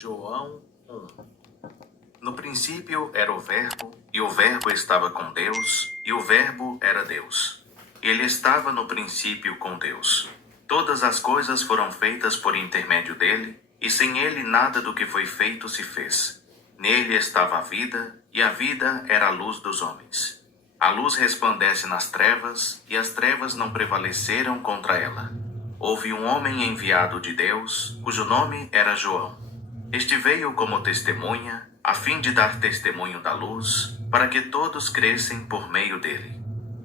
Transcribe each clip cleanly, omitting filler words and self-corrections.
João 1. No princípio era o Verbo, e o Verbo estava com Deus, e o Verbo era Deus. Ele estava no princípio com Deus. Todas as coisas foram feitas por intermédio dele, e sem ele nada do que foi feito se fez. Nele estava a vida, e a vida era a luz dos homens. A luz resplandece nas trevas, e as trevas não prevaleceram contra ela. Houve um homem enviado de Deus, cujo nome era João. Este veio como testemunha, a fim de dar testemunho da luz, para que todos crescem por meio dele.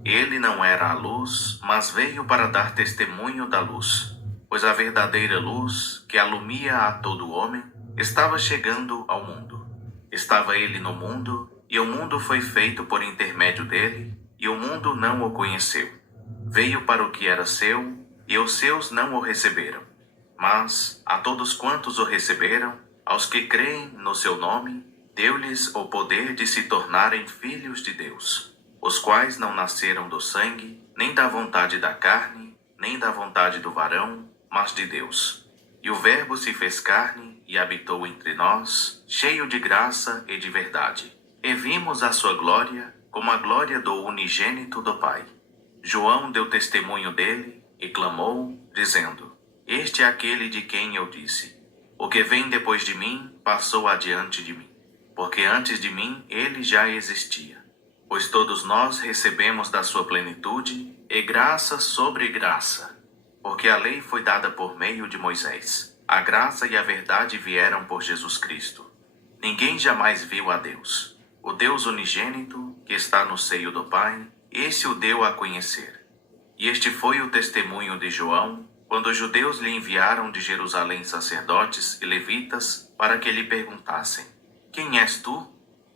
Ele não era a luz, mas veio para dar testemunho da luz, pois a verdadeira luz, que alumia a todo homem, estava chegando ao mundo. Estava ele no mundo, e o mundo foi feito por intermédio dele, e o mundo não o conheceu. Veio para o que era seu, e os seus não o receberam. Mas a todos quantos o receberam, aos que creem no seu nome, deu-lhes o poder de se tornarem filhos de Deus, os quais não nasceram do sangue, nem da vontade da carne, nem da vontade do varão, mas de Deus. E o Verbo se fez carne e habitou entre nós, cheio de graça e de verdade. E vimos a sua glória, como a glória do unigênito do Pai. João deu testemunho dele e clamou, dizendo: Este é aquele de quem eu disse: O que vem depois de mim passou adiante de mim, porque antes de mim ele já existia. Pois todos nós recebemos da sua plenitude, e graça sobre graça. Porque a lei foi dada por meio de Moisés. A graça e a verdade vieram por Jesus Cristo. Ninguém jamais viu a Deus. O Deus unigênito, que está no seio do Pai, esse o deu a conhecer. E este foi o testemunho de João, quando os judeus lhe enviaram de Jerusalém sacerdotes e levitas para que lhe perguntassem: Quem és tu?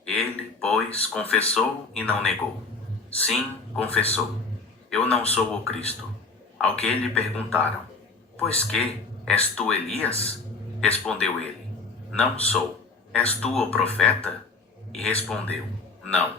Ele, pois, confessou e não negou. Sim, confessou: Eu não sou o Cristo. Ao que lhe perguntaram: Pois que? És tu Elias? Respondeu ele: Não sou. És tu o profeta? E respondeu: Não.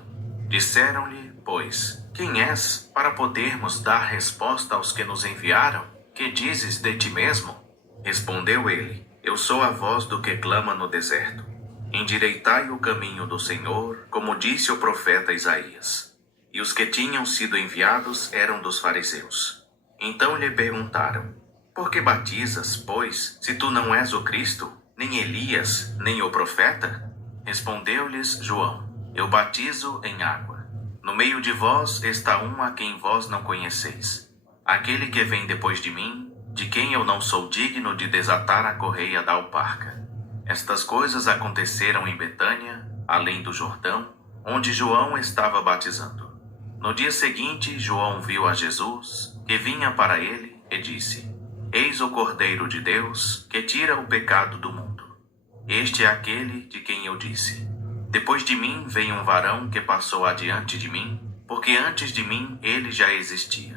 Disseram-lhe, pois: Quem és, para podermos dar resposta aos que nos enviaram? Que dizes de ti mesmo? Respondeu ele: Eu sou a voz do que clama no deserto. Endireitai o caminho do Senhor, como disse o profeta Isaías. E os que tinham sido enviados eram dos fariseus. Então lhe perguntaram: Por que batizas, pois, se tu não és o Cristo, nem Elias, nem o profeta? Respondeu-lhes João: Eu batizo em água. No meio de vós está um a quem vós não conheceis, aquele que vem depois de mim, de quem eu não sou digno de desatar a correia da alparca. Estas coisas aconteceram em Betânia, além do Jordão, onde João estava batizando. No dia seguinte, João viu a Jesus, que vinha para ele, e disse: Eis o Cordeiro de Deus, que tira o pecado do mundo. Este é aquele de quem eu disse: Depois de mim vem um varão que passou adiante de mim, porque antes de mim ele já existia.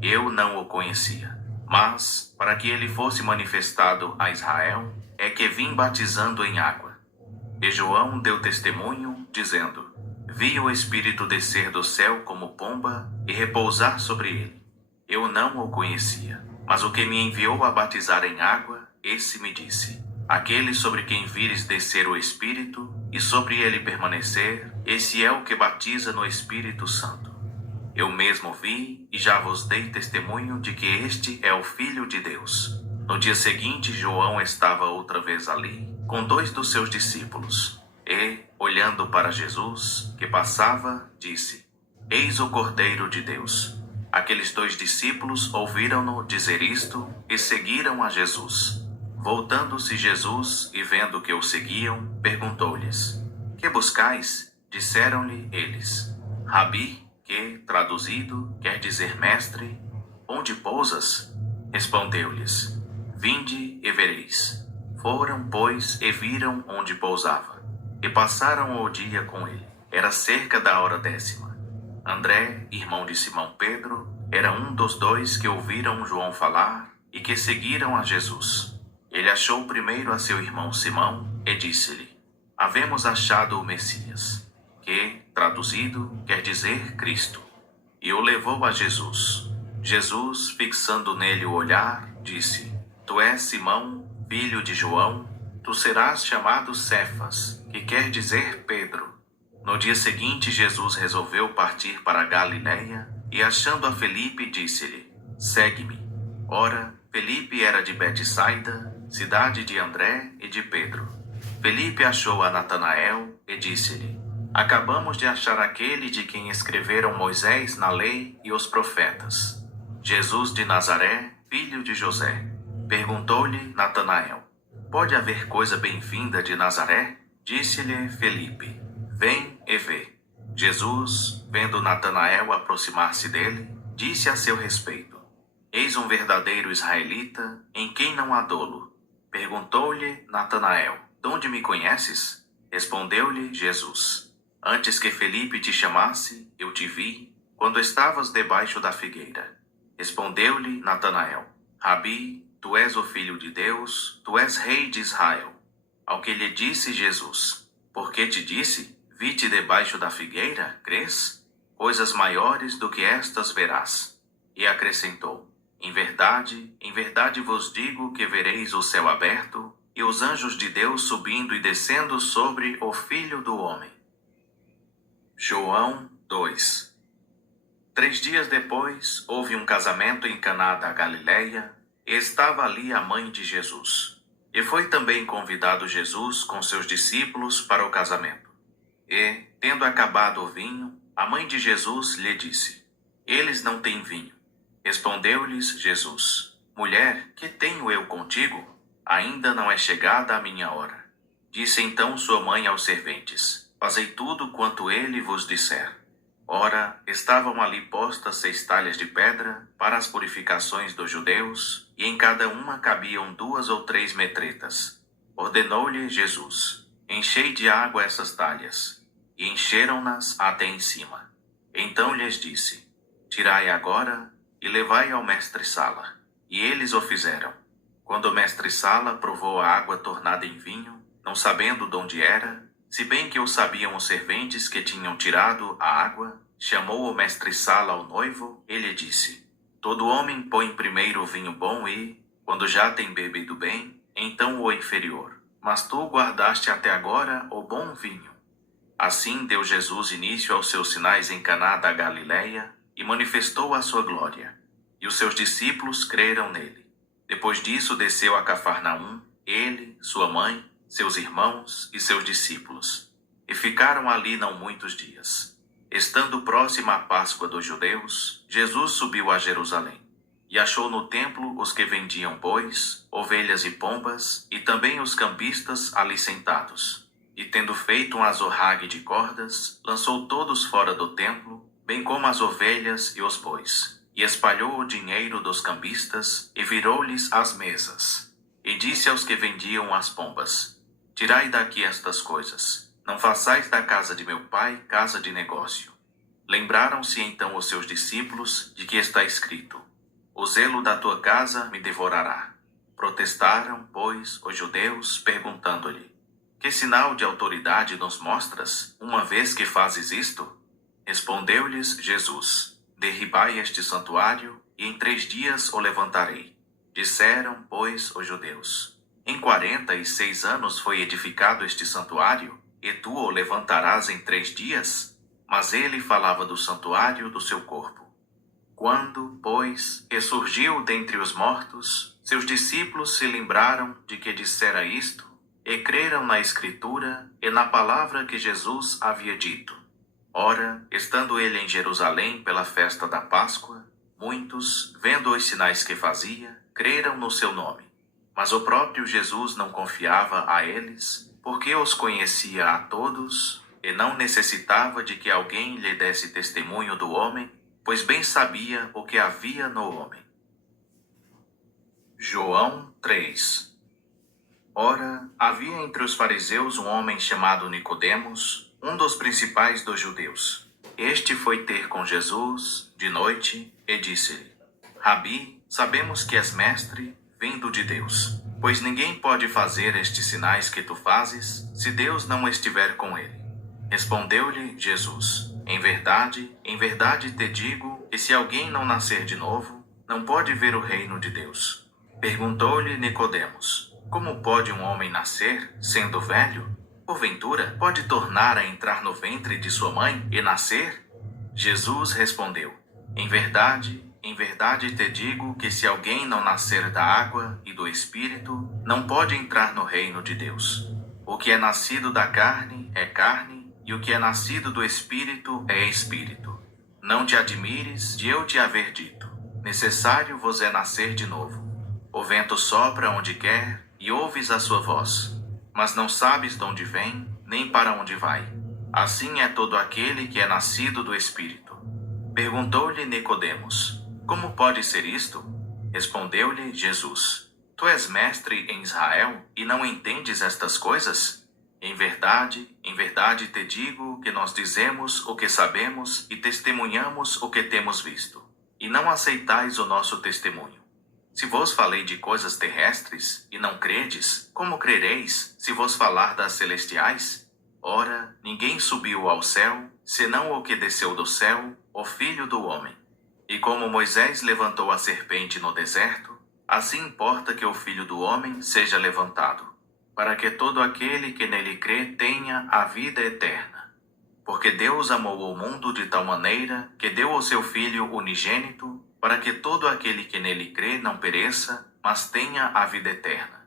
Eu não o conhecia, mas, para que ele fosse manifestado a Israel, é que vim batizando em água. E João deu testemunho, dizendo: Vi o Espírito descer do céu como pomba e repousar sobre ele. Eu não o conhecia, mas o que me enviou a batizar em água, esse me disse: Aquele sobre quem vires descer o Espírito, e sobre ele permanecer, esse é o que batiza no Espírito Santo. Eu mesmo vi e já vos dei testemunho de que este é o Filho de Deus. No dia seguinte, João estava outra vez ali, com 2 dos seus discípulos. E, olhando para Jesus, que passava, disse: Eis o Cordeiro de Deus. Aqueles 2 discípulos ouviram-no dizer isto e seguiram a Jesus. Voltando-se Jesus e vendo que o seguiam, perguntou-lhes: Que buscais? Disseram-lhe eles: Rabi, que, traduzido, quer dizer mestre, onde pousas? Respondeu-lhes: Vinde e vereis. Foram, pois, e viram onde pousava, e passaram o dia com ele. Era cerca da hora 10ª. André, irmão de Simão Pedro, era um dos 2 que ouviram João falar e que seguiram a Jesus. Ele achou primeiro a seu irmão Simão e disse-lhe: Havemos achado o Messias, que, traduzido, quer dizer Cristo. E o levou a Jesus. Jesus, fixando nele o olhar, disse: Tu és Simão, filho de João, tu serás chamado Cefas, que quer dizer Pedro. No dia seguinte, Jesus resolveu partir para a Galiléia e, achando a Felipe, disse-lhe: segue-me. Ora, Felipe era de Betsaida, cidade de André e de Pedro. Felipe achou a Natanael e disse-lhe: acabamos de achar aquele de quem escreveram Moisés na lei e os profetas, Jesus de Nazaré, filho de José. Perguntou-lhe Natanael: pode haver coisa bem-vinda de Nazaré? Disse-lhe Felipe: vem e vê. Jesus, vendo Natanael aproximar-se dele, disse a seu respeito: eis um verdadeiro israelita, em quem não há dolo. Perguntou-lhe Natanael: de onde me conheces? Respondeu-lhe Jesus: antes que Felipe te chamasse, eu te vi, quando estavas debaixo da figueira. Respondeu-lhe Natanael: Rabi, tu és o Filho de Deus, tu és Rei de Israel. Ao que lhe disse Jesus: porque te disse, vi-te debaixo da figueira, crês? Coisas maiores do que estas verás. E acrescentou: em verdade vos digo que vereis o céu aberto e os anjos de Deus subindo e descendo sobre o Filho do Homem. João 2. 3 dias depois, houve um casamento em Caná da Galiléia, e estava ali a mãe de Jesus. E foi também convidado Jesus com seus discípulos para o casamento. E, tendo acabado o vinho, a mãe de Jesus lhe disse: eles não têm vinho. Respondeu-lhes Jesus: mulher, que tenho eu contigo? Ainda não é chegada a minha hora. Disse então sua mãe aos serventes: fazei tudo quanto ele vos disser. Ora, estavam ali postas 6 talhas de pedra para as purificações dos judeus, e em cada uma cabiam 2 ou 3 metretas. Ordenou-lhe Jesus: enchei de água essas talhas. E encheram-nas até em cima. Então lhes disse: tirai agora e levai ao mestre-sala. E eles o fizeram. Quando o mestre-sala provou a água tornada em vinho, não sabendo de onde era, se bem que o sabiam os serventes que tinham tirado a água, chamou o mestre-sala ao noivo e lhe disse: todo homem põe primeiro o vinho bom e, quando já tem bebido bem, então o inferior. Mas tu guardaste até agora o bom vinho. Assim deu Jesus início aos seus sinais em Caná da Galiléia e manifestou a sua glória. E os seus discípulos creram nele. Depois disso desceu a Cafarnaum, ele, sua mãe, seus irmãos e seus discípulos, e ficaram ali não muitos dias. Estando próxima a Páscoa dos judeus, Jesus subiu a Jerusalém, e achou no templo os que vendiam bois, ovelhas e pombas, e também os cambistas ali sentados. E tendo feito um azorrague de cordas, lançou todos fora do templo, bem como as ovelhas e os bois, e espalhou o dinheiro dos cambistas, e virou-lhes as mesas. E disse aos que vendiam as pombas: tirai daqui estas coisas, não façais da casa de meu pai casa de negócio. Lembraram-se então os seus discípulos de que está escrito: o zelo da tua casa me devorará. Protestaram, pois, os judeus, perguntando-lhe: que sinal de autoridade nos mostras, uma vez que fazes isto? Respondeu-lhes Jesus: derribai este santuário, e em 3 dias o levantarei. Disseram, pois, os judeus: em 46 anos foi edificado este santuário, e tu o levantarás em 3 dias? Mas ele falava do santuário do seu corpo. Quando, pois, ressurgiu dentre os mortos, seus discípulos se lembraram de que dissera isto, e creram na Escritura e na palavra que Jesus havia dito. Ora, estando ele em Jerusalém pela festa da Páscoa, muitos, vendo os sinais que fazia, creram no seu nome. Mas o próprio Jesus não confiava a eles, porque os conhecia a todos, e não necessitava de que alguém lhe desse testemunho do homem, pois bem sabia o que havia no homem. João 3. Ora, havia entre os fariseus um homem chamado Nicodemos, um dos principais dos judeus. Este foi ter com Jesus de noite e disse-lhe: Rabi, sabemos que és mestre, vindo de Deus, pois ninguém pode fazer estes sinais que tu fazes, se Deus não estiver com ele. Respondeu-lhe Jesus: em verdade te digo que se alguém não nascer de novo, não pode ver o reino de Deus. Perguntou-lhe Nicodemos: Como pode um homem nascer, sendo velho? Porventura, pode tornar a entrar no ventre de sua mãe e nascer? Jesus respondeu: em verdade te digo que se alguém não nascer da água e do Espírito, não pode entrar no reino de Deus. O que é nascido da carne, e o que é nascido do Espírito é espírito. Não te admires de eu te haver dito: necessário vos é nascer de novo. O vento sopra onde quer, e ouves a sua voz, mas não sabes de onde vem, nem para onde vai. Assim é todo aquele que é nascido do Espírito. Perguntou-lhe Nicodemos: como pode ser isto? Respondeu-lhe Jesus: tu és mestre em Israel, e não entendes estas coisas? Em verdade te digo que nós dizemos o que sabemos e testemunhamos o que temos visto, e não aceitais o nosso testemunho. Se vos falei de coisas terrestres, e não credes, como crereis, se vos falar das celestiais? Ora, ninguém subiu ao céu, senão o que desceu do céu, o Filho do Homem. E como Moisés levantou a serpente no deserto, assim importa que o Filho do Homem seja levantado, para que todo aquele que nele crê tenha a vida eterna. Porque Deus amou o mundo de tal maneira que deu o seu Filho unigênito, para que todo aquele que nele crê não pereça, mas tenha a vida eterna.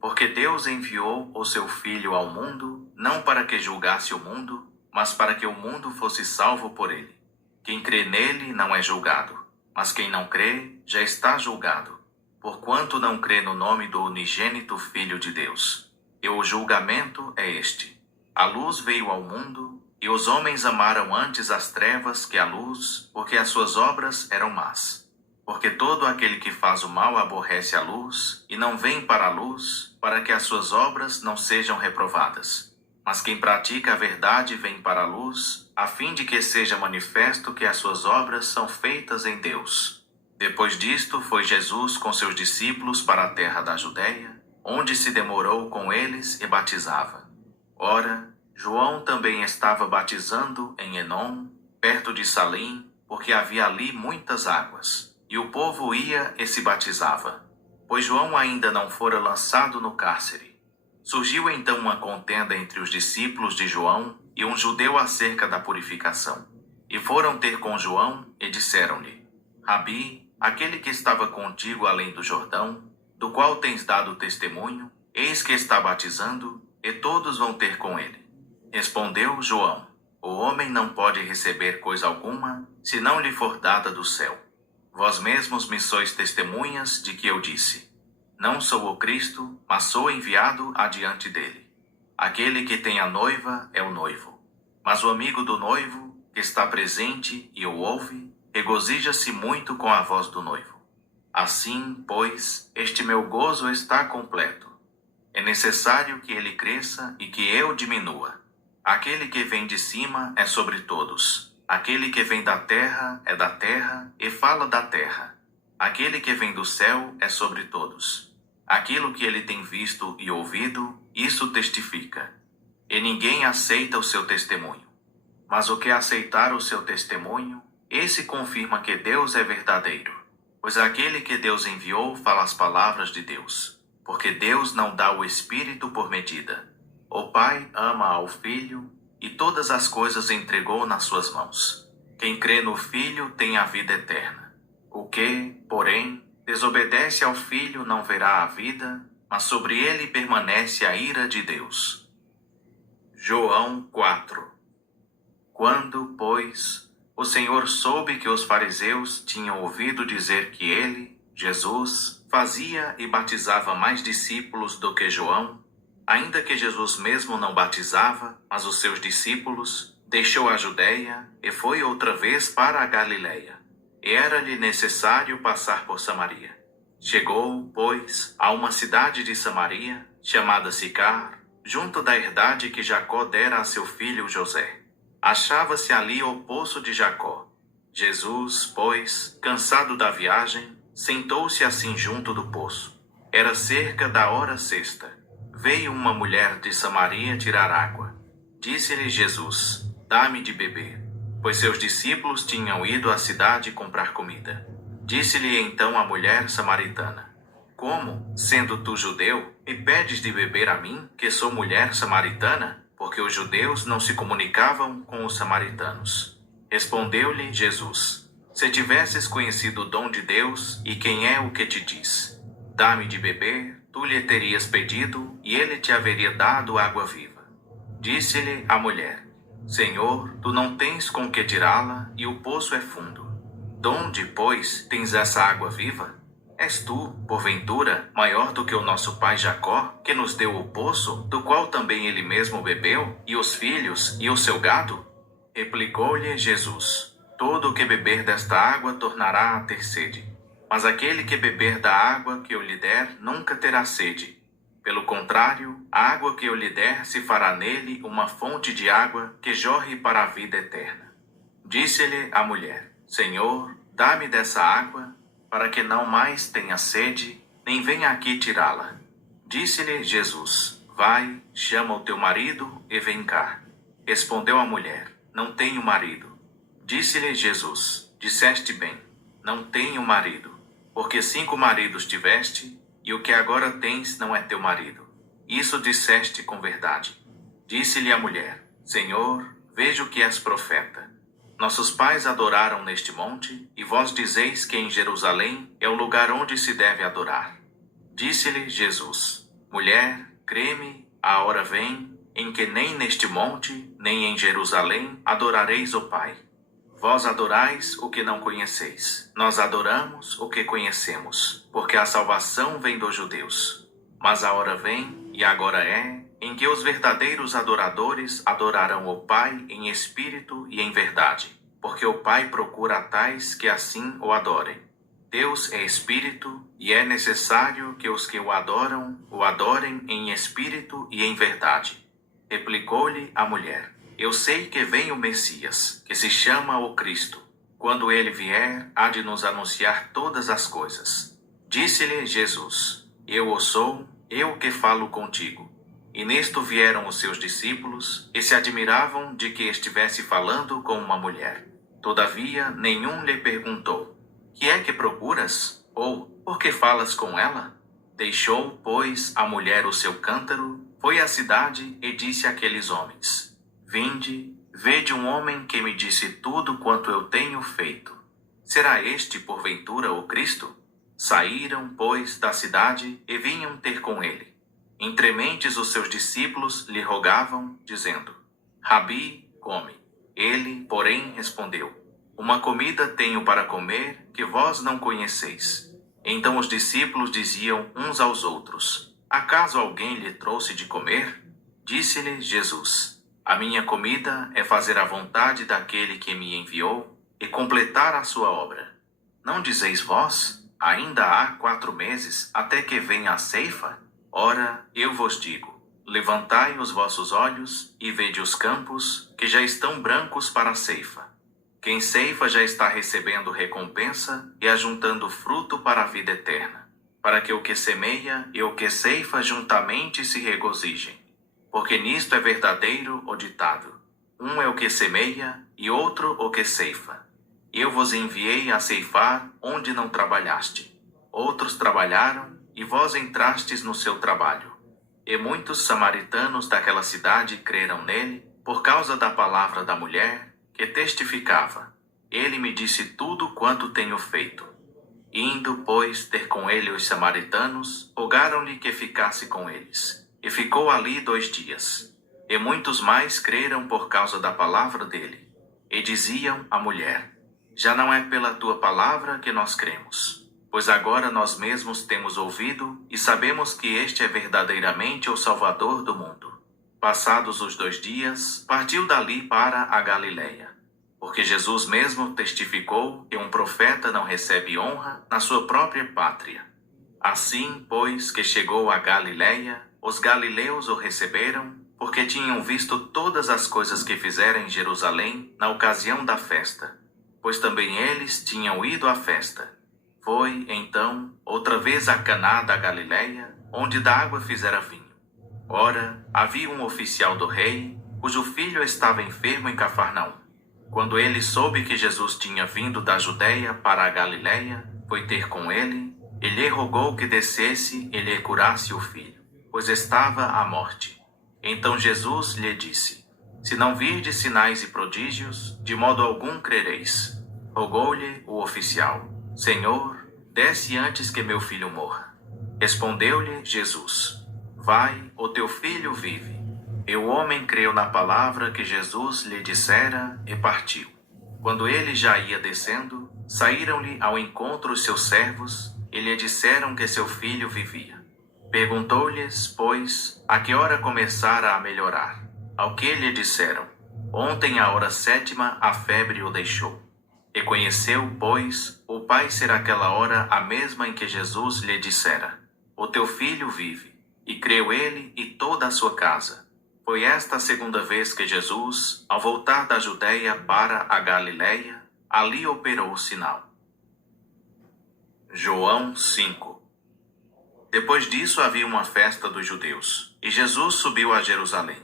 Porque Deus enviou o seu Filho ao mundo, não para que julgasse o mundo, mas para que o mundo fosse salvo por ele. Quem crê nele não é julgado, mas quem não crê já está julgado, porquanto não crê no nome do unigênito Filho de Deus. E o julgamento é este: a luz veio ao mundo, e os homens amaram antes as trevas que a luz, porque as suas obras eram más. Porque todo aquele que faz o mal aborrece a luz, e não vem para a luz, para que as suas obras não sejam reprovadas. Mas quem pratica a verdade vem para a luz, a fim de que seja manifesto que as suas obras são feitas em Deus. Depois disto, foi Jesus com seus discípulos para a terra da Judéia, onde se demorou com eles e batizava. Ora, João também estava batizando em Enom, perto de Salim, porque havia ali muitas águas, e o povo ia e se batizava, pois João ainda não fora lançado no cárcere. Surgiu então uma contenda entre os discípulos de João e um judeu acerca da purificação. E foram ter com João e disseram-lhe: Rabi, aquele que estava contigo além do Jordão, do qual tens dado testemunho, eis que está batizando, e todos vão ter com ele. Respondeu João: o homem não pode receber coisa alguma, se não lhe for dada do céu. Vós mesmos me sois testemunhas de que eu disse: não sou o Cristo, mas sou enviado adiante dele. Aquele que tem a noiva é o noivo. Mas o amigo do noivo, que está presente e o ouve, regozija-se muito com a voz do noivo. Assim, pois, este meu gozo está completo. É necessário que ele cresça e que eu diminua. Aquele que vem de cima é sobre todos. Aquele que vem da terra é da terra e fala da terra. Aquele que vem do céu é sobre todos. Aquilo que ele tem visto e ouvido, isso testifica. E ninguém aceita o seu testemunho. Mas o que aceitar o seu testemunho, esse confirma que Deus é verdadeiro. Pois aquele que Deus enviou fala as palavras de Deus. Porque Deus não dá o Espírito por medida. O Pai ama ao Filho e todas as coisas entregou nas suas mãos. Quem crê no Filho tem a vida eterna. O que, porém, desobedece ao Filho não verá a vida, mas sobre ele permanece a ira de Deus. João 4. Quando, pois, o Senhor soube que os fariseus tinham ouvido dizer que ele, Jesus, fazia e batizava mais discípulos do que João, ainda que Jesus mesmo não batizava, mas os seus discípulos, deixou a Judéia e foi outra vez para a Galiléia. E era-lhe necessário passar por Samaria. Chegou, pois, a uma cidade de Samaria, chamada Sicar, junto da herdade que Jacó dera a seu filho José. Achava-se ali o poço de Jacó. Jesus, pois, cansado da viagem, sentou-se assim junto do poço. Era cerca da hora sexta. Veio uma mulher de Samaria tirar água. Disse-lhe Jesus: dá-me de beber, pois seus discípulos tinham ido à cidade comprar comida. Disse-lhe então a mulher samaritana: como, sendo tu judeu, Me pedes de beber a mim, que sou mulher samaritana? Porque os judeus não se comunicavam com os samaritanos. Respondeu-lhe Jesus: Se tivesses conhecido o dom de Deus, e quem é o que te diz: Dá-me de beber, tu lhe terias pedido, e ele te haveria dado água viva. Disse-lhe a mulher: Senhor, tu não tens com que tirá-la, e o poço é fundo. Donde, pois, tens essa água viva? És tu, porventura, maior do que o nosso pai Jacó, que nos deu o poço, do qual também ele mesmo bebeu, e os filhos, e o seu gado? Replicou-lhe Jesus: Todo o que beber desta água tornará a ter sede. Mas aquele que beber da água que eu lhe der, nunca terá sede. Pelo contrário, a água que eu lhe der se fará nele uma fonte de água que jorre para a vida eterna. Disse-lhe a mulher: Senhor, dá-me dessa água, para que não mais tenha sede, nem venha aqui tirá-la. Disse-lhe Jesus: Vai, chama o teu marido e vem cá. Respondeu a mulher: Não tenho marido. Disse-lhe Jesus: Disseste bem, não tenho marido, porque 5 maridos tiveste, e o que agora tens não é teu marido. Isso disseste com verdade. Disse-lhe a mulher: Senhor, vejo que és profeta. Nossos pais adoraram neste monte, e vós dizeis que em Jerusalém é o lugar onde se deve adorar. Disse-lhe Jesus: Mulher, crê-me, a hora vem, em que nem neste monte, nem em Jerusalém adorareis o Pai. Vós adorais o que não conheceis. Nós adoramos o que conhecemos, porque a salvação vem dos judeus. Mas a hora vem, e agora é, em que os verdadeiros adoradores adorarão o Pai em espírito e em verdade, porque o Pai procura tais que assim o adorem. Deus é espírito, e é necessário que os que o adorem em espírito e em verdade. Replicou-lhe a mulher: Eu sei que vem o Messias, que se chama o Cristo. Quando ele vier, há de nos anunciar todas as coisas. Disse-lhe Jesus: Eu o sou, eu que falo contigo. E nisto vieram os seus discípulos, e se admiravam de que estivesse falando com uma mulher. Todavia, nenhum lhe perguntou: Que é que procuras? Ou, por que falas com ela? Deixou, pois, a mulher o seu cântaro, foi à cidade e disse àqueles homens: Vinde, vede um homem que me disse tudo quanto eu tenho feito. Será este, porventura, o Cristo? Saíram, pois, da cidade e vinham ter com ele. Entrementes os seus discípulos lhe rogavam, dizendo: Rabi, come. Ele, porém, respondeu: Uma comida tenho para comer que vós não conheceis. Então os discípulos diziam uns aos outros: Acaso alguém lhe trouxe de comer? Disse-lhe Jesus: A minha comida é fazer a vontade daquele que me enviou e completar a sua obra. Não dizeis vós: Ainda há 4 meses até que venha a ceifa? Ora, eu vos digo: levantai os vossos olhos e vede os campos, que já estão brancos para a ceifa. Quem ceifa já está recebendo recompensa e ajuntando fruto para a vida eterna, para que o que semeia e o que ceifa juntamente se regozijem. Porque nisto é verdadeiro o ditado: um é o que semeia e outro o que ceifa. Eu vos enviei a ceifar onde não trabalhaste. Outros trabalharam, e vós entrastes no seu trabalho. E muitos samaritanos daquela cidade creram nele, por causa da palavra da mulher, que testificava: Ele me disse tudo quanto tenho feito. Indo, pois, ter com ele os samaritanos, rogaram-lhe que ficasse com eles. E ficou ali 2 dias. E muitos mais creram por causa da palavra dele. E diziam à mulher: Já não é pela tua palavra que nós cremos, pois agora nós mesmos temos ouvido e sabemos que este é verdadeiramente o Salvador do mundo. Passados os 2 dias, partiu dali para a Galileia, porque Jesus mesmo testificou que um profeta não recebe honra na sua própria pátria. Assim, pois, que chegou a Galileia, os galileus o receberam, porque tinham visto todas as coisas que fizera em Jerusalém na ocasião da festa, pois também eles tinham ido à festa. Foi, então, outra vez a Caná da Galileia, onde da água fizera vinho. Ora, havia um oficial do rei, cujo filho estava enfermo em Cafarnaum. Quando ele soube que Jesus tinha vindo da Judeia para a Galileia, foi ter com ele, e lhe rogou que descesse e lhe curasse o filho. pois estava à morte. Então Jesus lhe disse: Se não virdes sinais e prodígios, de modo algum crereis. Rogou-lhe o oficial: Senhor, desce antes que meu filho morra. Respondeu-lhe Jesus: Vai, o teu filho vive. E o homem creu na palavra que Jesus lhe dissera e partiu. Quando ele já ia descendo, saíram-lhe ao encontro os seus servos e lhe disseram que seu filho vivia. Perguntou-lhes, pois, a que hora começara a melhorar. Ao que lhe disseram: Ontem, à hora 7ª, a febre o deixou. E conheceu, pois, o pai ser aquela hora a mesma em que Jesus lhe dissera: O teu filho vive. E creu ele e toda a sua casa. Foi esta a segunda vez que Jesus, ao voltar da Judeia para a Galiléia, ali operou o sinal. João 5. Depois disso havia uma festa dos judeus, e Jesus subiu a Jerusalém.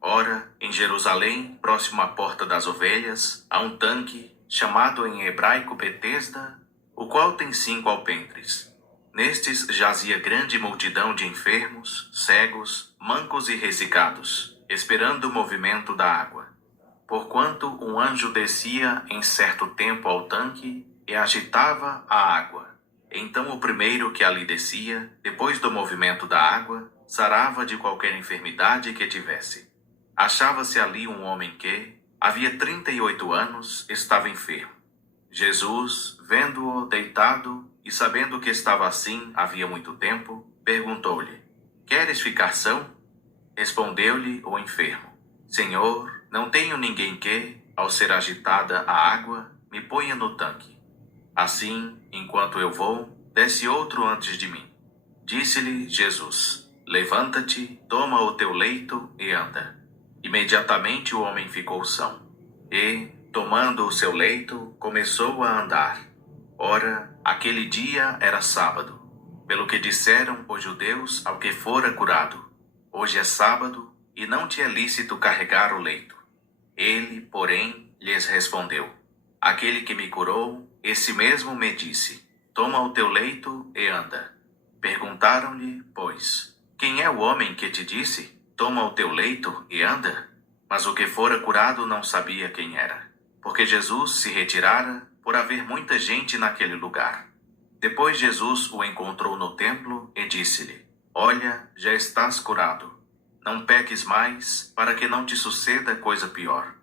Ora, em Jerusalém, próximo à Porta das Ovelhas, há um tanque, chamado em hebraico Betesda, o qual tem 5 alpendres. Nestes jazia grande multidão de enfermos, cegos, mancos e resicados, esperando o movimento da água. Porquanto um anjo descia em certo tempo ao tanque e agitava a água. Então o primeiro que ali descia, depois do movimento da água, sarava de qualquer enfermidade que tivesse. Achava-se ali um homem que, havia 38 anos, estava enfermo. Jesus, vendo-o deitado e sabendo que estava assim havia muito tempo, perguntou-lhe: Queres ficar são? Respondeu-lhe o enfermo: Senhor, não tenho ninguém que, ao ser agitada a água, me ponha no tanque. Assim, enquanto eu vou, desce outro antes de mim. Disse-lhe Jesus: Levanta-te, toma o teu leito e anda. Imediatamente o homem ficou são. E, tomando o seu leito, começou a andar. Ora, aquele dia era sábado, pelo que disseram os judeus ao que fora curado: Hoje é sábado, e não te é lícito carregar o leito. Ele, porém, lhes respondeu: Aquele que me curou, esse mesmo me disse: Toma o teu leito e anda. Perguntaram-lhe, pois: Quem é o homem que te disse: Toma o teu leito e anda? Mas o que fora curado não sabia quem era, porque Jesus se retirara por haver muita gente naquele lugar. Depois Jesus o encontrou no templo e disse-lhe: Olha, já estás curado. Não peques mais, para que não te suceda coisa pior.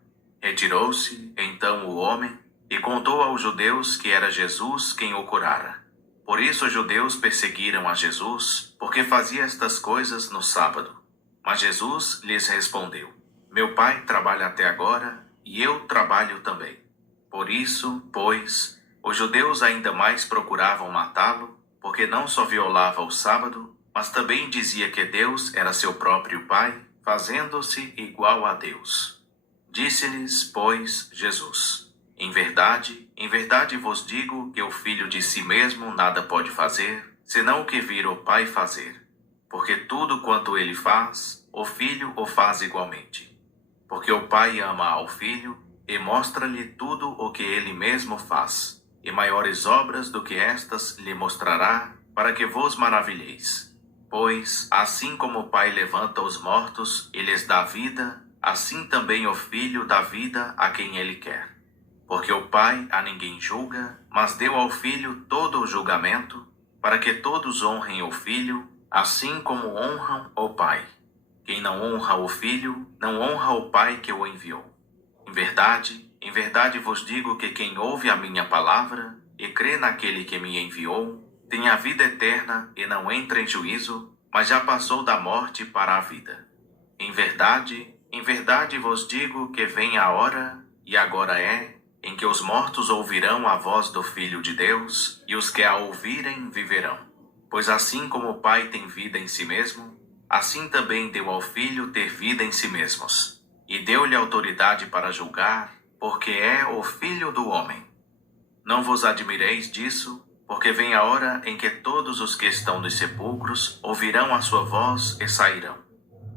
Retirou-se, então, o homem e contou aos judeus que era Jesus quem o curara. Por isso os judeus perseguiram a Jesus, porque fazia estas coisas no sábado. Mas Jesus lhes respondeu: Meu Pai trabalha até agora, e eu trabalho também. Por isso, pois, os judeus ainda mais procuravam matá-lo, porque não só violava o sábado, mas também dizia que Deus era seu próprio Pai, fazendo-se igual a Deus. Disse-lhes, pois, Jesus: em verdade vos digo que o Filho de si mesmo nada pode fazer, senão o que vir o Pai fazer. Porque tudo quanto ele faz, o Filho o faz igualmente. Porque o Pai ama ao Filho e mostra-lhe tudo o que ele mesmo faz, e maiores obras do que estas lhe mostrará, para que vos maravilheis. Pois, assim como o Pai levanta os mortos e lhes dá vida, assim também o Filho dá vida a quem ele quer. Porque o Pai a ninguém julga, mas deu ao Filho todo o julgamento, para que todos honrem o Filho, assim como honram o Pai. Quem não honra o Filho, não honra o Pai que o enviou. Em verdade vos digo que quem ouve a minha palavra e crê naquele que me enviou, tem a vida eterna e não entra em juízo, mas já passou da morte para a vida. Em verdade vos digo que vem a hora, e agora é, em que os mortos ouvirão a voz do Filho de Deus, e os que a ouvirem viverão. Pois assim como o Pai tem vida em si mesmo, assim também deu ao Filho ter vida em si mesmos. E deu-lhe autoridade para julgar, porque é o Filho do homem. Não vos admireis disso, porque vem a hora em que todos os que estão nos sepulcros ouvirão a sua voz e sairão.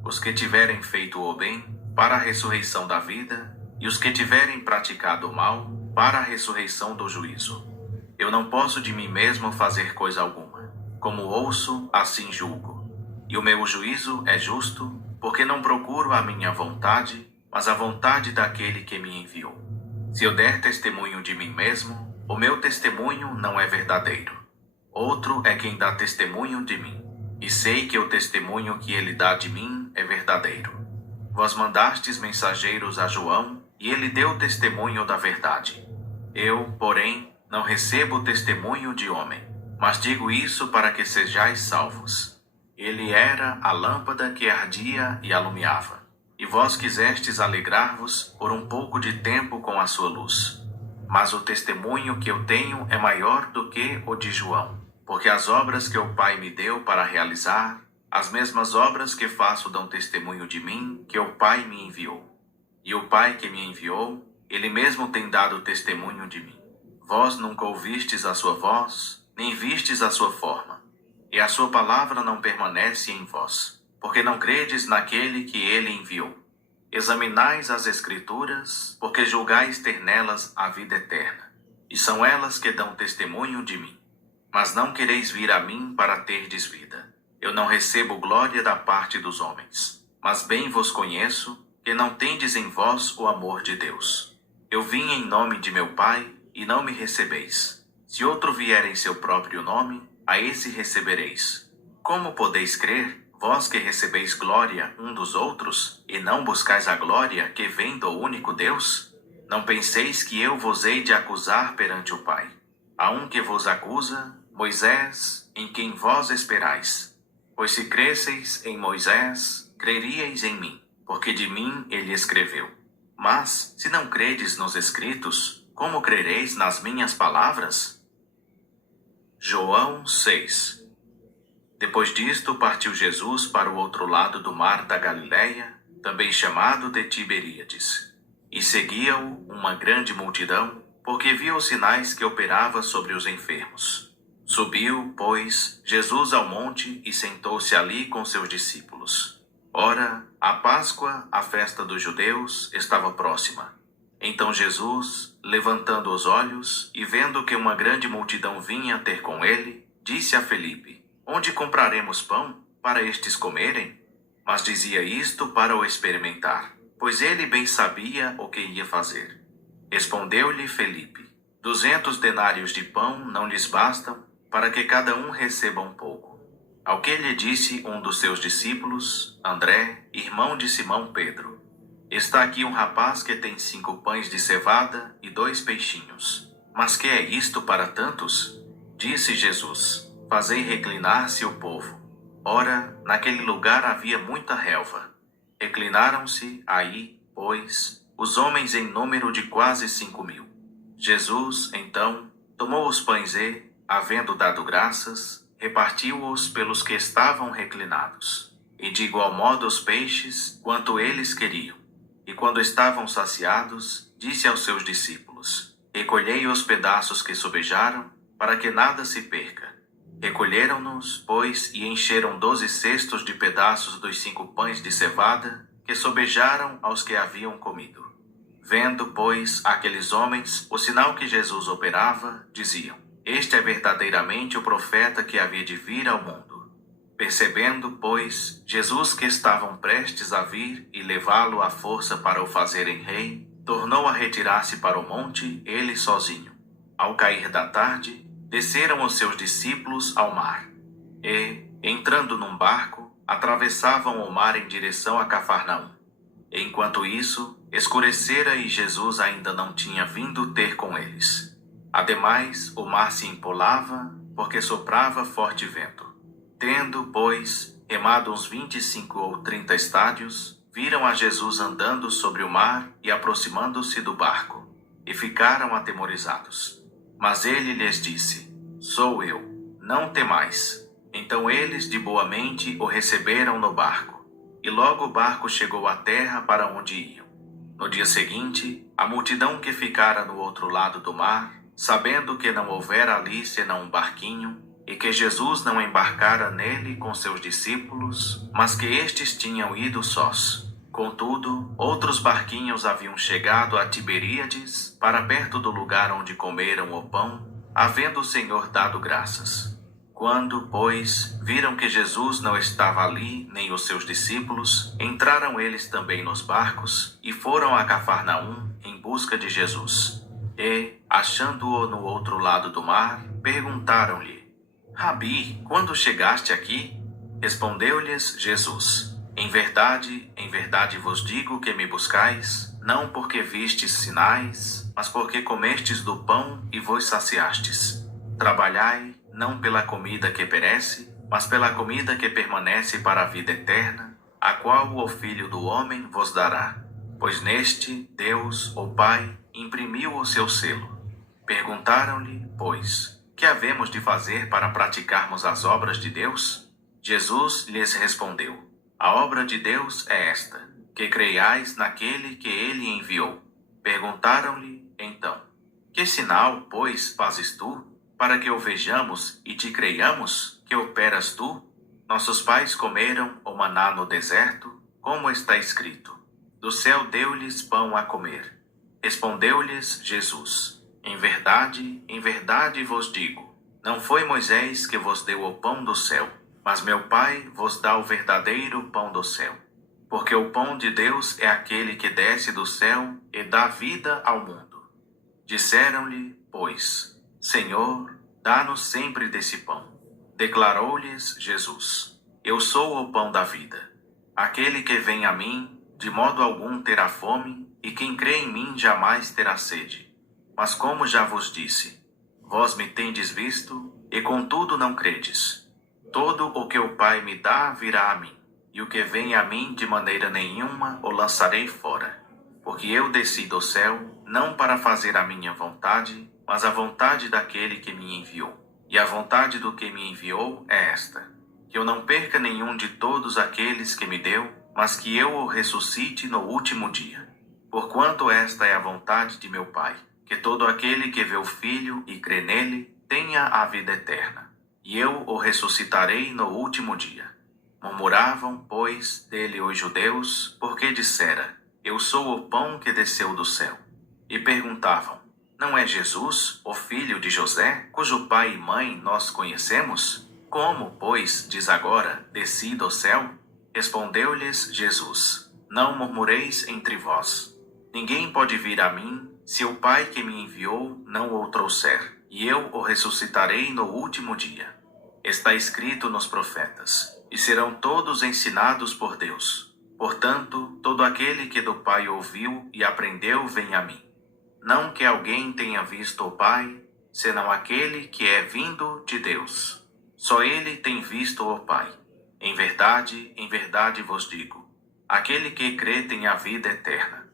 Os que tiverem feito o bem, para a ressurreição da vida, e os que tiverem praticado o mal, para a ressurreição do juízo. Eu não posso de mim mesmo fazer coisa alguma. Como ouço, assim julgo. E o meu juízo é justo, porque não procuro a minha vontade, mas a vontade daquele que me enviou. Se eu der testemunho de mim mesmo, o meu testemunho não é verdadeiro. Outro é quem dá testemunho de mim, e sei que o testemunho que ele dá de mim é verdadeiro. Vós mandastes mensageiros a João, e ele deu testemunho da verdade. Eu, porém, não recebo testemunho de homem, mas digo isso para que sejais salvos. Ele era a lâmpada que ardia e alumiava, e vós quisestes alegrar-vos por um pouco de tempo com a sua luz. Mas o testemunho que eu tenho é maior do que o de João, porque as obras que o Pai me deu para realizar, as mesmas obras que faço dão testemunho de mim, que o Pai me enviou. E o Pai que me enviou, ele mesmo tem dado testemunho de mim. Vós nunca ouvistes a sua voz, nem vistes a sua forma. E a sua palavra não permanece em vós, porque não credes naquele que ele enviou. Examinais as Escrituras, porque julgais ter nelas a vida eterna, e são elas que dão testemunho de mim. Mas não quereis vir a mim para terdes vida. Eu não recebo glória da parte dos homens, mas bem vos conheço, que não tendes em vós o amor de Deus. Eu vim em nome de meu Pai, e não me recebeis. Se outro vier em seu próprio nome, a esse recebereis. Como podeis crer, vós que recebeis glória um dos outros, e não buscais a glória que vem do único Deus? Não penseis que eu vos hei de acusar perante o Pai. Há um que vos acusa, Moisés, em quem vós esperais. Pois se cresseis em Moisés, creríeis em mim, porque de mim ele escreveu. Mas, se não credes nos Escritos, como crereis nas minhas palavras? João 6. Depois disto partiu Jesus para o outro lado do mar da Galileia, também chamado de Tiberíades. E seguia-o uma grande multidão, porque via os sinais que operava sobre os enfermos. Subiu, pois, Jesus ao monte e sentou-se ali com seus discípulos. Ora, a Páscoa, a festa dos judeus, estava próxima. Então Jesus, levantando os olhos e vendo que uma grande multidão vinha ter com ele, disse a Felipe: Onde compraremos pão para estes comerem? Mas dizia isto para o experimentar, pois ele bem sabia o que ia fazer. Respondeu-lhe Felipe: 200 denários de pão não lhes bastam, para que cada um receba um pouco. Ao que lhe disse um dos seus discípulos, André, irmão de Simão Pedro: Está aqui um rapaz que tem 5 pães de cevada e 2 peixinhos. Mas que é isto para tantos? Disse Jesus: Fazei reclinar-se o povo. Ora, naquele lugar havia muita relva. Reclinaram-se aí, pois, os homens em número de quase 5.000. Jesus, então, tomou os pães e, havendo dado graças, repartiu-os pelos que estavam reclinados, e de igual modo os peixes, quanto eles queriam. E quando estavam saciados, disse aos seus discípulos: Recolhei os pedaços que sobejaram, para que nada se perca. Recolheram-nos, pois, e encheram 12 cestos de pedaços dos 5 pães de cevada, que sobejaram aos que haviam comido. Vendo, pois, aqueles homens o sinal que Jesus operava, diziam: Este é verdadeiramente o profeta que havia de vir ao mundo. Percebendo, pois, Jesus que estavam prestes a vir e levá-lo à força para o fazerem rei, tornou a retirar-se para o monte, ele sozinho. Ao cair da tarde, desceram os seus discípulos ao mar. E, entrando num barco, atravessavam o mar em direção a Cafarnaum. Enquanto isso, escurecera e Jesus ainda não tinha vindo ter com eles. Ademais, o mar se empolava, porque soprava forte vento. Tendo, pois, remado uns 25 ou 30 estádios, viram a Jesus andando sobre o mar e aproximando-se do barco, e ficaram atemorizados. Mas ele lhes disse: Sou eu, não temais. Então eles de boa mente o receberam no barco, e logo o barco chegou à terra para onde iam. No dia seguinte, a multidão que ficara no outro lado do mar, sabendo que não houvera ali senão um barquinho, e que Jesus não embarcara nele com seus discípulos, mas que estes tinham ido sós. Contudo, outros barquinhos haviam chegado a Tiberíades, para perto do lugar onde comeram o pão, havendo o Senhor dado graças. Quando, pois, viram que Jesus não estava ali, nem os seus discípulos, entraram eles também nos barcos e foram a Cafarnaum em busca de Jesus. E, achando-o no outro lado do mar, perguntaram-lhe: Rabi, quando chegaste aqui? Respondeu-lhes Jesus: em verdade vos digo que me buscais, não porque vistes sinais, mas porque comestes do pão e vos saciastes. Trabalhai, não pela comida que perece, mas pela comida que permanece para a vida eterna, a qual o Filho do Homem vos dará. Pois neste Deus, o Pai, imprimiu o seu selo. Perguntaram-lhe, pois, que havemos de fazer para praticarmos as obras de Deus? Jesus lhes respondeu: a obra de Deus é esta, que creiais naquele que ele enviou. Perguntaram-lhe, então: que sinal, pois, fazes tu, para que o vejamos e te creiamos que operas tu? Nossos pais comeram o maná no deserto, como está escrito: do céu deu-lhes pão a comer. Respondeu-lhes Jesus: em verdade vos digo, não foi Moisés que vos deu o pão do céu, mas meu Pai vos dá o verdadeiro pão do céu. Porque o pão de Deus é aquele que desce do céu e dá vida ao mundo. Disseram-lhe, pois: Senhor, dá-nos sempre desse pão. Declarou-lhes Jesus: eu sou o pão da vida. Aquele que vem a mim, de modo algum terá fome, e quem crê em mim jamais terá sede. Mas como já vos disse, vós me tendes visto, e contudo não credes. Todo o que o Pai me dá virá a mim, e o que vem a mim de maneira nenhuma o lançarei fora. Porque eu desci do céu, não para fazer a minha vontade, mas a vontade daquele que me enviou. E a vontade do que me enviou é esta: que eu não perca nenhum de todos aqueles que me deu, mas que eu o ressuscite no último dia. Porquanto esta é a vontade de meu Pai, que todo aquele que vê o Filho e crê nele tenha a vida eterna, e eu o ressuscitarei no último dia. Murmuravam, pois, dele os judeus, porque dissera: eu sou o pão que desceu do céu. E perguntavam: não é Jesus, o filho de José, cujo pai e mãe nós conhecemos? Como, pois, diz agora, desci do céu? Respondeu-lhes Jesus: não murmureis entre vós. Ninguém pode vir a mim, se o Pai que me enviou não o trouxer, e eu o ressuscitarei no último dia. Está escrito nos profetas: e serão todos ensinados por Deus. Portanto, todo aquele que do Pai ouviu e aprendeu vem a mim. Não que alguém tenha visto o Pai, senão aquele que é vindo de Deus. Só ele tem visto o Pai. Em verdade vos digo, aquele que crê tem a vida eterna.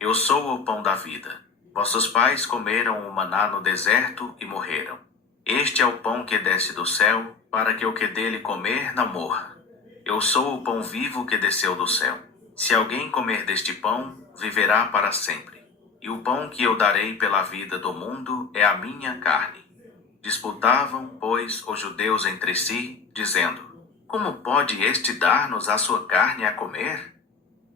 Eu sou o pão da vida. Vossos pais comeram o maná no deserto e morreram. Este é o pão que desce do céu, para que o que dele comer não morra. Eu sou o pão vivo que desceu do céu. Se alguém comer deste pão, viverá para sempre. E o pão que eu darei pela vida do mundo é a minha carne. Disputavam, pois, os judeus entre si, dizendo: como pode este dar-nos a sua carne a comer?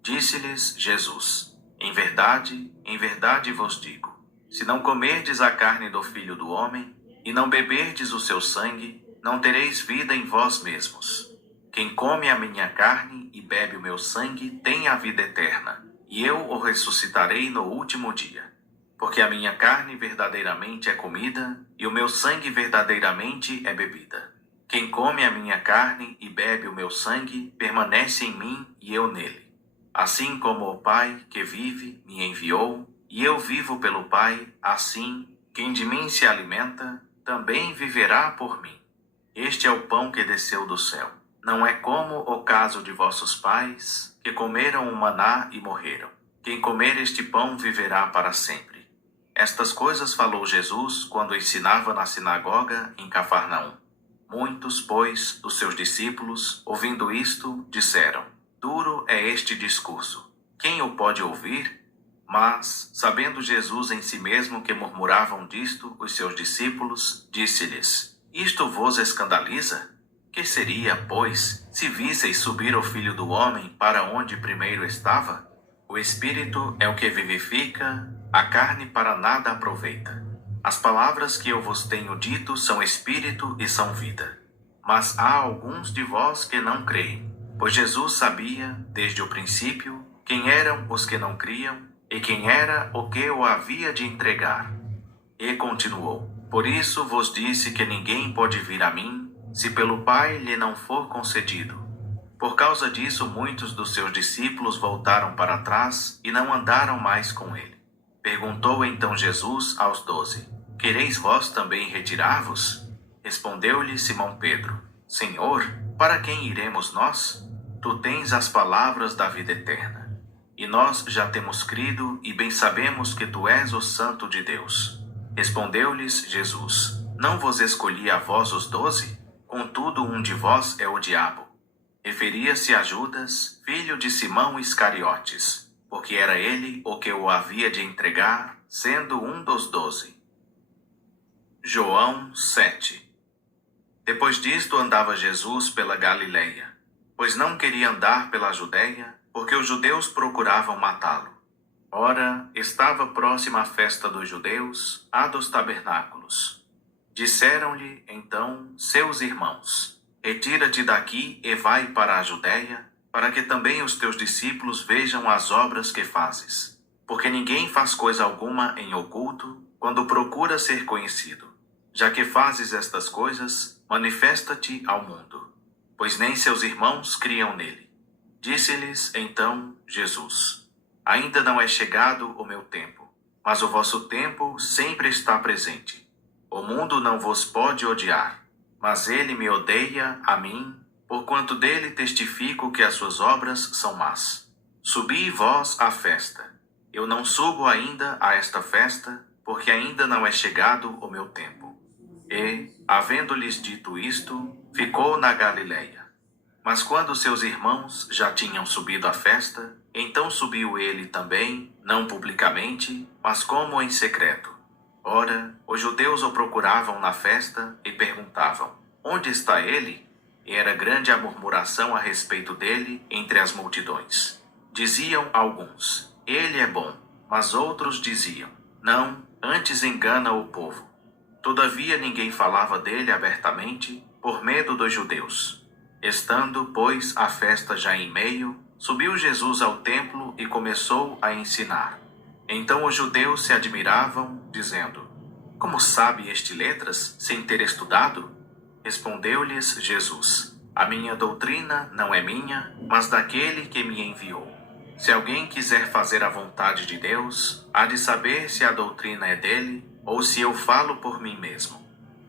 Disse-lhes Jesus: em verdade vos digo, se não comerdes a carne do Filho do Homem, e não beberdes o seu sangue, não tereis vida em vós mesmos. Quem come a minha carne e bebe o meu sangue tem a vida eterna, e eu o ressuscitarei no último dia. Porque a minha carne verdadeiramente é comida, e o meu sangue verdadeiramente é bebida. Quem come a minha carne e bebe o meu sangue, permanece em mim e eu nele. Assim como o Pai que vive me enviou, e eu vivo pelo Pai, assim, quem de mim se alimenta, também viverá por mim. Este é o pão que desceu do céu. Não é como o caso de vossos pais, que comeram o maná e morreram. Quem comer este pão viverá para sempre. Estas coisas falou Jesus quando ensinava na sinagoga em Cafarnaum. Muitos, pois, dos seus discípulos, ouvindo isto, disseram: duro é este discurso. Quem o pode ouvir? Mas, sabendo Jesus em si mesmo que murmuravam disto os seus discípulos, disse-lhes: isto vos escandaliza? Que seria, pois, se visseis subir o Filho do Homem para onde primeiro estava? O Espírito é o que vivifica, a carne para nada aproveita. As palavras que eu vos tenho dito são Espírito e são vida. mas há alguns de vós que não creem. Pois Jesus sabia, desde o princípio, quem eram os que não criam e quem era o que o havia de entregar. E continuou: Por isso vos disse que ninguém pode vir a mim, se pelo Pai lhe não for concedido. Por causa disso, muitos dos seus discípulos voltaram para trás e não andaram mais com ele. Perguntou então Jesus aos 12: Quereis vós também retirar-vos? Respondeu-lhe Simão Pedro: Senhor, para quem iremos nós? Tu tens as palavras da vida eterna. E nós já temos crido e bem sabemos que tu és o Santo de Deus. Respondeu-lhes Jesus: Não vos escolhi a vós os 12? Contudo, um de vós é o diabo. Referia-se a Judas, filho de Simão Iscariotes, porque era ele o que o havia de entregar, sendo um dos 12. João 7. Depois disto andava Jesus pela Galileia, pois não queria andar pela Judeia, porque os judeus procuravam matá-lo. Ora, estava próxima a festa dos judeus, a dos tabernáculos. Disseram-lhe, então, seus irmãos: Retira-te daqui e vai para a Judeia, para que também os teus discípulos vejam as obras que fazes. Porque ninguém faz coisa alguma em oculto, quando procura ser conhecido. Já que fazes estas coisas, manifesta-te ao mundo. Pois nem seus irmãos criam nele. Disse-lhes, então, Jesus: Ainda não é chegado o meu tempo, mas o vosso tempo sempre está presente. O mundo não vos pode odiar, mas ele me odeia a mim, porquanto dele testifico que as suas obras são más. Subi vós à festa. Eu não subo ainda a esta festa, porque ainda não é chegado o meu tempo. E, havendo-lhes dito isto, ficou na Galileia. Mas quando seus irmãos já tinham subido à festa, então subiu ele também, não publicamente, mas como em secreto. Ora, os judeus o procuravam na festa e perguntavam: Onde está ele? E era grande a murmuração a respeito dele entre as multidões. Diziam alguns: Ele é bom, mas outros diziam: Não, antes engana o povo. Todavia ninguém falava dele abertamente, por medo dos judeus. Estando, pois, a festa já em meio, subiu Jesus ao templo e começou a ensinar. Então os judeus se admiravam, dizendo: Como sabe este letras, sem ter estudado? Respondeu-lhes Jesus: A minha doutrina não é minha, mas daquele que me enviou. Se alguém quiser fazer a vontade de Deus, há de saber se a doutrina é dele, ou se eu falo por mim mesmo.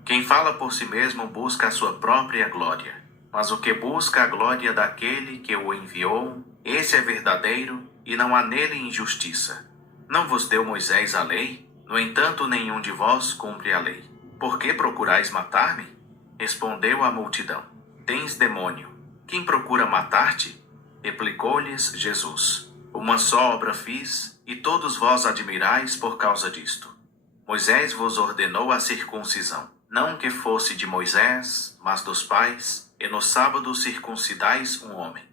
Quem fala por si mesmo busca a sua própria glória. Mas o que busca a glória daquele que o enviou, esse é verdadeiro, e não há nele injustiça. Não vos deu Moisés a lei? No entanto, nenhum de vós cumpre a lei. Por que procurais matar-me? Respondeu a multidão: Tens demônio. Quem procura matar-te? Replicou-lhes Jesus: Uma só obra fiz, e todos vós admirais por causa disto. Moisés vos ordenou a circuncisão, não que fosse de Moisés, mas dos pais, e no sábado circuncidais um homem.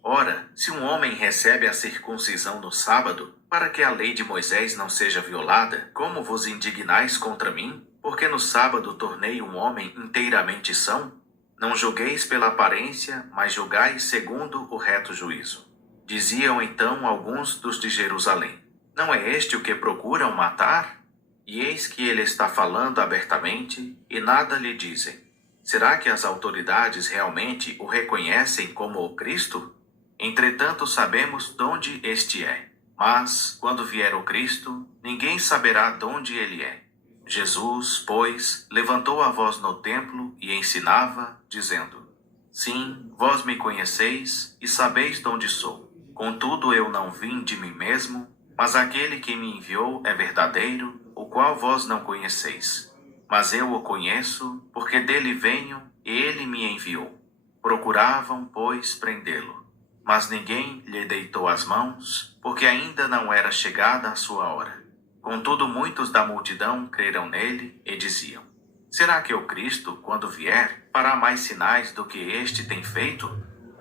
Ora, se um homem recebe a circuncisão no sábado, para que a lei de Moisés não seja violada, como vos indignais contra mim? Porque no sábado tornei um homem inteiramente são? Não julgueis pela aparência, mas julgai segundo o reto juízo. Diziam então alguns dos de Jerusalém: Não é este o que procuram matar? E eis que ele está falando abertamente, e nada lhe dizem. Será que as autoridades realmente o reconhecem como o Cristo? Entretanto, sabemos de onde este é. Mas, quando vier o Cristo, ninguém saberá de onde ele é. Jesus, pois, levantou a voz no templo e ensinava, dizendo: Sim, vós me conheceis e sabeis de onde sou. Contudo, eu não vim de mim mesmo, mas aquele que me enviou é verdadeiro, o qual vós não conheceis. Mas eu o conheço, porque dele venho, e ele me enviou. Procuravam, pois, prendê-lo. Mas ninguém lhe deitou as mãos, porque ainda não era chegada a sua hora. Contudo, muitos da multidão creram nele e diziam: Será que o Cristo, quando vier, fará mais sinais do que este tem feito?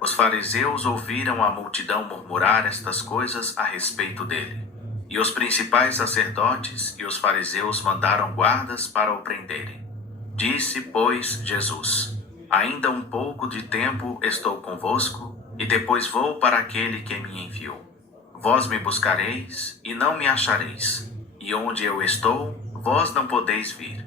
Os fariseus ouviram a multidão murmurar estas coisas a respeito dele. E os principais sacerdotes e os fariseus mandaram guardas para o prenderem. Disse, pois, Jesus: Ainda um pouco de tempo estou convosco, e depois vou para aquele que me enviou. Vós me buscareis, e não me achareis, e onde eu estou, vós não podeis vir.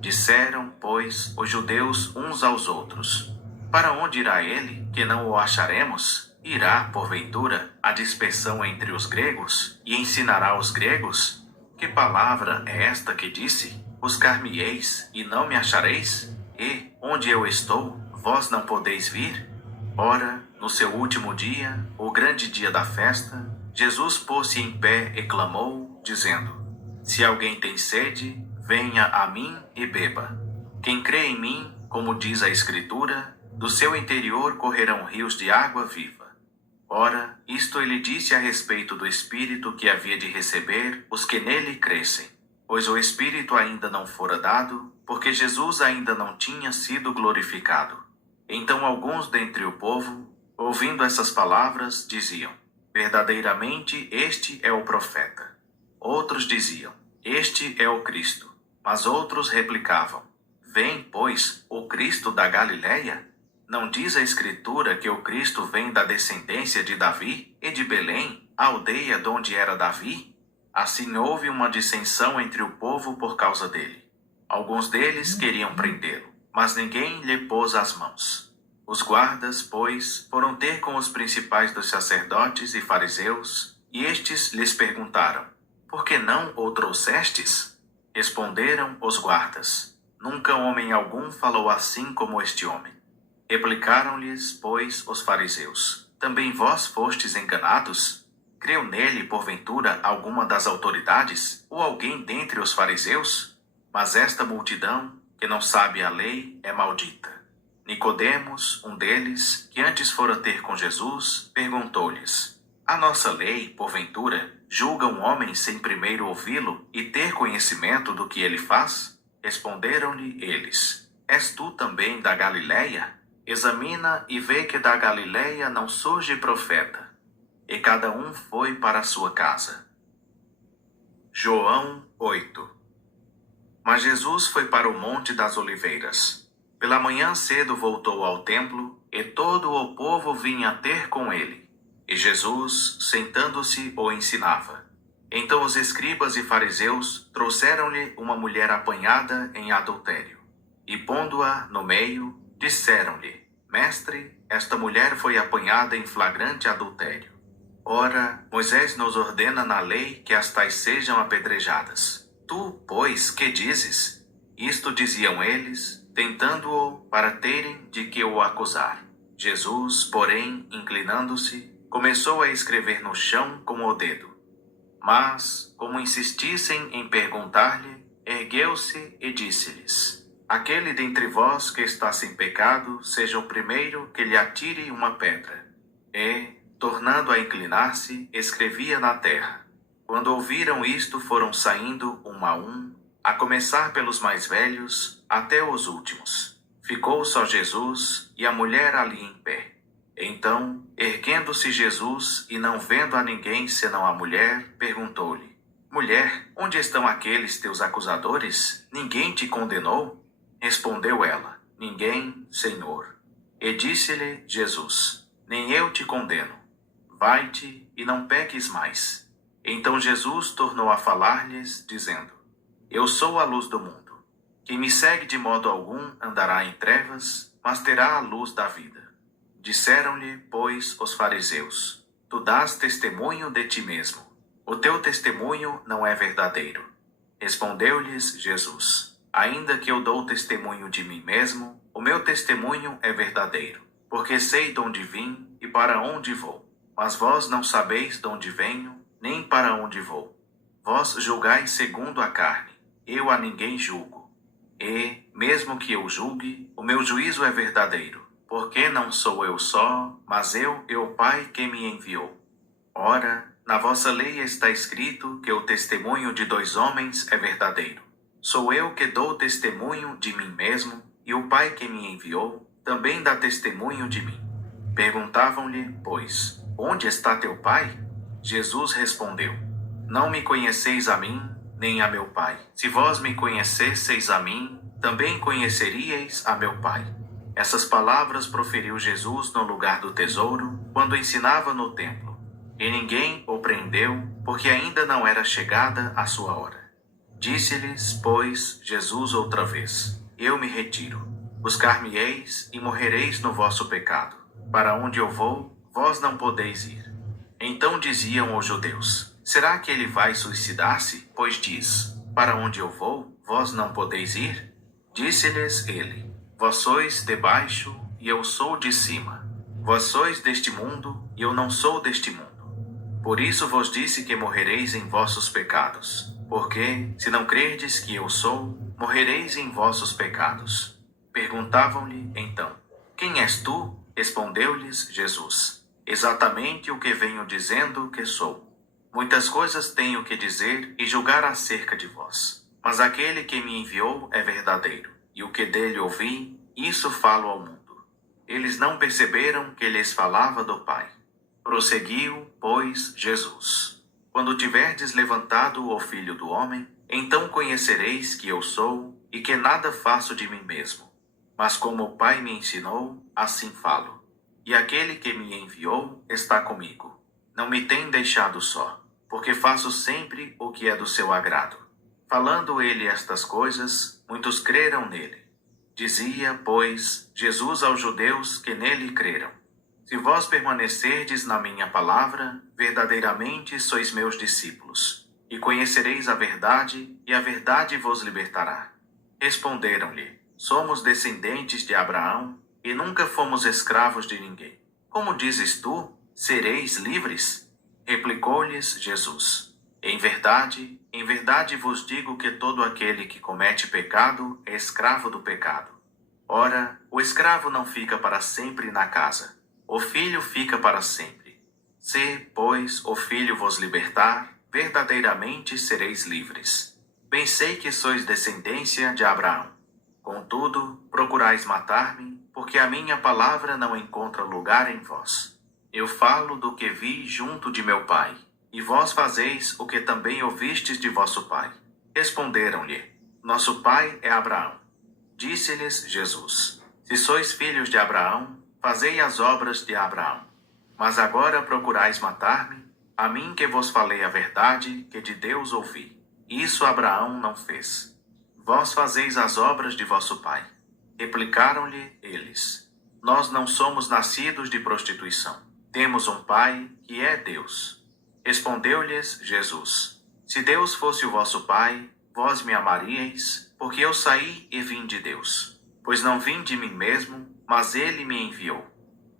Disseram, pois, os judeus uns aos outros: Para onde irá ele, que não o acharemos? Irá, porventura, a dispersão entre os gregos, e ensinará os gregos? Que palavra é esta que disse: Buscar-me-eis, e não me achareis? E, onde eu estou, vós não podeis vir? Ora, no seu último dia, o grande dia da festa, Jesus pôs-se em pé e clamou, dizendo: Se alguém tem sede, venha a mim e beba. Quem crê em mim, como diz a Escritura, do seu interior correrão rios de água viva. Ora, isto ele disse a respeito do Espírito que havia de receber os que nele crescem, pois o Espírito ainda não fora dado, porque Jesus ainda não tinha sido glorificado. Então alguns dentre o povo, ouvindo essas palavras, diziam: Verdadeiramente este é o profeta. Outros diziam: Este é o Cristo. Mas outros replicavam: Vem, pois, o Cristo da Galileia? Não diz a Escritura que o Cristo vem da descendência de Davi e de Belém, a aldeia de onde era Davi? Assim houve uma dissensão entre o povo por causa dele. Alguns deles queriam prendê-lo, mas ninguém lhe pôs as mãos. Os guardas, pois, foram ter com os principais dos sacerdotes e fariseus, e estes lhes perguntaram: Por que não o trouxestes? Responderam os guardas: Nunca homem algum falou assim como este homem. Replicaram-lhes, pois, os fariseus: Também vós fostes enganados? Creu nele, porventura, alguma das autoridades, ou alguém dentre os fariseus? Mas esta multidão, que não sabe a lei, é maldita. Nicodemos, um deles, que antes fora ter com Jesus, perguntou-lhes: A nossa lei, porventura, julga um homem sem primeiro ouvi-lo e ter conhecimento do que ele faz? Responderam-lhe eles: És tu também da Galileia? Examina e vê que da Galileia não surge profeta. E cada um foi para a sua casa. João 8. Mas Jesus foi para o Monte das Oliveiras. Pela manhã cedo voltou ao templo, e todo o povo vinha ter com ele. E Jesus, sentando-se, o ensinava. Então os escribas e fariseus trouxeram-lhe uma mulher apanhada em adultério. E pondo-a no meio, disseram-lhe: Mestre, esta mulher foi apanhada em flagrante adultério. Ora, Moisés nos ordena na lei que as tais sejam apedrejadas. Tu, pois, que dizes? Isto diziam eles, tentando-o para terem de que o acusar. Jesus, porém, inclinando-se, começou a escrever no chão com o dedo. Mas, como insistissem em perguntar-lhe, ergueu-se e disse-lhes: Aquele dentre vós que está sem pecado, seja o primeiro que lhe atire uma pedra. E, tornando a inclinar-se, escrevia na terra. Quando ouviram isto, foram saindo um a um, a começar pelos mais velhos até os últimos. Ficou só Jesus e a mulher ali em pé. Então, erguendo-se Jesus e não vendo a ninguém senão a mulher, perguntou-lhe: Mulher, onde estão aqueles teus acusadores? Ninguém te condenou? Respondeu ela: Ninguém, Senhor. E disse-lhe Jesus: Nem eu te condeno. Vai-te e não peques mais. Então Jesus tornou a falar-lhes, dizendo: Eu sou a luz do mundo. Quem me segue de modo algum andará em trevas, mas terá a luz da vida. Disseram-lhe, pois, os fariseus: Tu dás testemunho de ti mesmo. O teu testemunho não é verdadeiro. Respondeu-lhes Jesus: Ainda que eu dou testemunho de mim mesmo, o meu testemunho é verdadeiro, porque sei de onde vim e para onde vou. Mas vós não sabeis de onde venho, nem para onde vou. Vós julgais segundo a carne, eu a ninguém julgo. E, mesmo que eu julgue, o meu juízo é verdadeiro, porque não sou eu só, mas eu e o Pai que me enviou. Ora, na vossa lei está escrito que o testemunho de 2 homens é verdadeiro. Sou eu que dou testemunho de mim mesmo, e o Pai que me enviou também dá testemunho de mim. Perguntavam-lhe, pois: Onde está teu Pai? Jesus respondeu: Não me conheceis a mim, nem a meu Pai. Se vós me conhecesseis a mim, também conheceríeis a meu Pai. Essas palavras proferiu Jesus no lugar do tesouro, quando ensinava no templo. E ninguém o prendeu, porque ainda não era chegada a sua hora. Disse-lhes, pois, Jesus outra vez: Eu me retiro. Buscar-me-eis e morrereis no vosso pecado. Para onde eu vou, vós não podeis ir. Então diziam os judeus: Será que ele vai suicidar-se? Pois diz: Para onde eu vou, vós não podeis ir? Disse-lhes ele: Vós sois de baixo, e eu sou de cima. Vós sois deste mundo, e eu não sou deste mundo. Por isso vos disse que morrereis em vossos pecados. Porque, se não crerdes que eu sou, morrereis em vossos pecados. Perguntavam-lhe, então: Quem és tu? Respondeu-lhes Jesus: Exatamente o que venho dizendo que sou. Muitas coisas tenho que dizer e julgar acerca de vós. Mas aquele que me enviou é verdadeiro, e o que dele ouvi, isso falo ao mundo. Eles não perceberam que lhes falava do Pai. Prosseguiu, pois, Jesus: Quando tiverdes levantado o Filho do Homem, então conhecereis que eu sou, e que nada faço de mim mesmo. Mas como o Pai me ensinou, assim falo. E aquele que me enviou está comigo. Não me tem deixado só, porque faço sempre o que é do seu agrado. Falando ele estas coisas, muitos creram nele. Dizia, pois, Jesus aos judeus que nele creram: Se vós permanecerdes na minha palavra, verdadeiramente sois meus discípulos, e conhecereis a verdade, e a verdade vos libertará. Responderam-lhe: Somos descendentes de Abraão, e nunca fomos escravos de ninguém. Como dizes tu, sereis livres? Replicou-lhes Jesus: em verdade vos digo que todo aquele que comete pecado é escravo do pecado. Ora, o escravo não fica para sempre na casa, o filho fica para sempre. Se, pois, o filho vos libertar, verdadeiramente sereis livres. Bem sei que sois descendência de Abraão. Contudo, procurais matar-me, porque a minha palavra não encontra lugar em vós. Eu falo do que vi junto de meu pai, e vós fazeis o que também ouvistes de vosso pai. Responderam-lhe: Nosso pai é Abraão. Disse-lhes Jesus: Se sois filhos de Abraão, fazei as obras de Abraão. Mas agora procurais matar-me, a mim que vos falei a verdade que de Deus ouvi. Isso Abraão não fez. Vós fazeis as obras de vosso pai. Replicaram-lhe eles: Nós não somos nascidos de prostituição. Temos um pai, que é Deus. Respondeu-lhes Jesus: Se Deus fosse o vosso pai, vós me amaríeis, porque eu saí e vim de Deus. Pois não vim de mim mesmo, mas ele me enviou.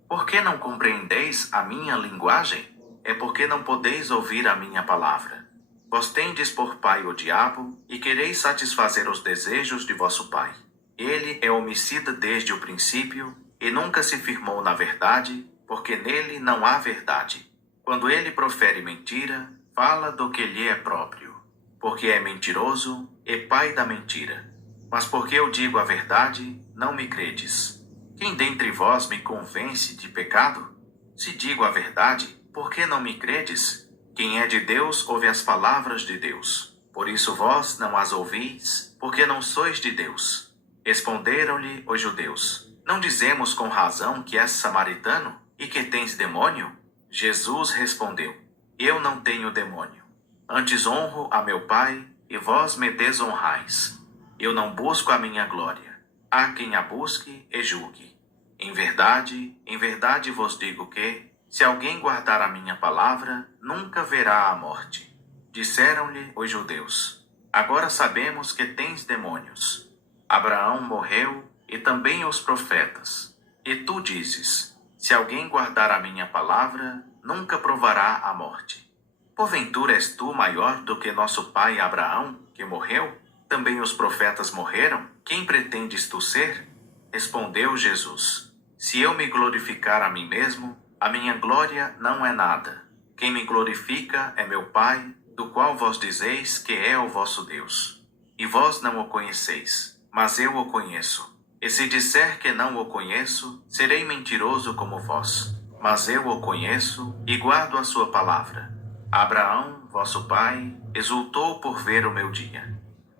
Por que não compreendeis a minha linguagem? É porque não podeis ouvir a minha palavra. Vós tendes por pai o diabo, e quereis satisfazer os desejos de vosso pai. Ele é homicida desde o princípio, e nunca se firmou na verdade, porque nele não há verdade. Quando ele profere mentira, fala do que lhe é próprio, porque é mentiroso e pai da mentira. Mas porque eu digo a verdade, não me credes. Quem dentre vós me convence de pecado? Se digo a verdade, por que não me credes? Quem é de Deus ouve as palavras de Deus. Por isso vós não as ouvis, porque não sois de Deus. Responderam-lhe os judeus: Não dizemos com razão que és samaritano e que tens demônio? Jesus respondeu: Eu não tenho demônio. Antes honro a meu Pai, e vós me desonrais. Eu não busco a minha glória. Há quem a busque e julgue. Em verdade vos digo que, se alguém guardar a minha palavra, nunca verá a morte. Disseram-lhe os judeus: Agora sabemos que tens demônios. Abraão morreu, e também os profetas. E tu dizes: Se alguém guardar a minha palavra, nunca provará a morte. Porventura és tu maior do que nosso pai Abraão, que morreu? Também os profetas morreram? Quem pretendes tu ser? Respondeu Jesus: Se eu me glorificar a mim mesmo, a minha glória não é nada. Quem me glorifica é meu Pai, do qual vós dizeis que é o vosso Deus. E vós não o conheceis, mas eu o conheço. E se disser que não o conheço, serei mentiroso como vós. Mas eu o conheço e guardo a sua palavra. Abraão, vosso pai, exultou por ver o meu dia.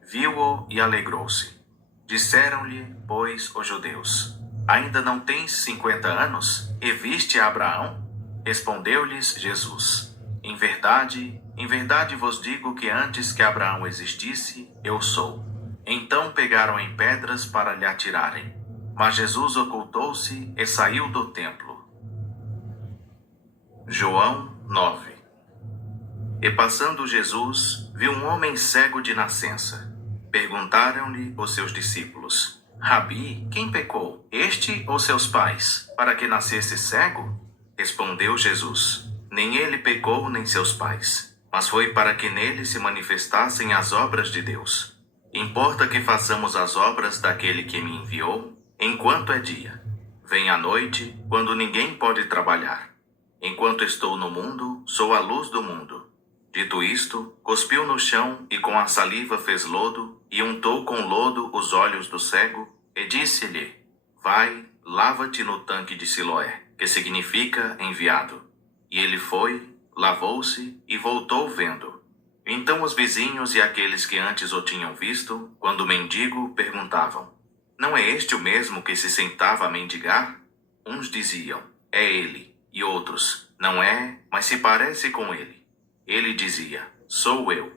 Viu-o e alegrou-se. Disseram-lhe, pois, os judeus: Ainda não tens 50 anos e viste Abraão? Respondeu-lhes Jesus: em verdade vos digo que antes que Abraão existisse, eu sou. Então pegaram em pedras para lhe atirarem. Mas Jesus ocultou-se e saiu do templo. João 9. E passando Jesus, viu um homem cego de nascença. Perguntaram-lhe os seus discípulos: Rabi, quem pecou, este ou seus pais, para que nascesse cego? Respondeu Jesus: nem ele pecou, nem seus pais, mas foi para que nele se manifestassem as obras de Deus. Importa que façamos as obras daquele que me enviou, enquanto é dia. Vem a noite, quando ninguém pode trabalhar. Enquanto estou no mundo, sou a luz do mundo. Dito isto, cuspiu no chão e com a saliva fez lodo, e untou com lodo os olhos do cego, e disse-lhe: vai, lava-te no tanque de Siloé, que significa enviado. E ele foi, lavou-se e voltou vendo. Então os vizinhos e aqueles que antes o tinham visto, quando mendigo, perguntavam: não é este o mesmo que se sentava a mendigar? Uns diziam: é ele, e outros: não é, mas se parece com ele. Ele dizia: sou eu.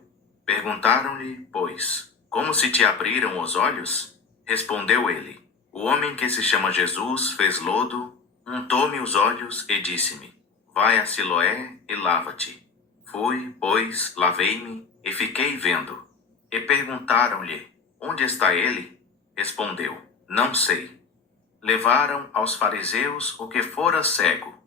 Perguntaram-lhe, pois: como se te abriram os olhos? Respondeu ele: o homem que se chama Jesus fez lodo, untou-me os olhos e disse-me: vai a Siloé e lava-te. Fui, pois, lavei-me e fiquei vendo. E perguntaram-lhe: onde está ele? Respondeu: não sei. Levaram aos fariseus o que fora cego.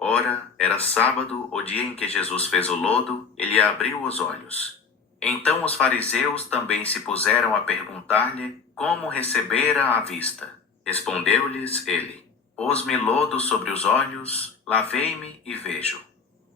Ora, era sábado, o dia em que Jesus fez o lodo, e lhe abriu os olhos. Então os fariseus também se puseram a perguntar-lhe como recebera a vista. Respondeu-lhes ele: pôs-me lodo sobre os olhos, lavei-me e vejo.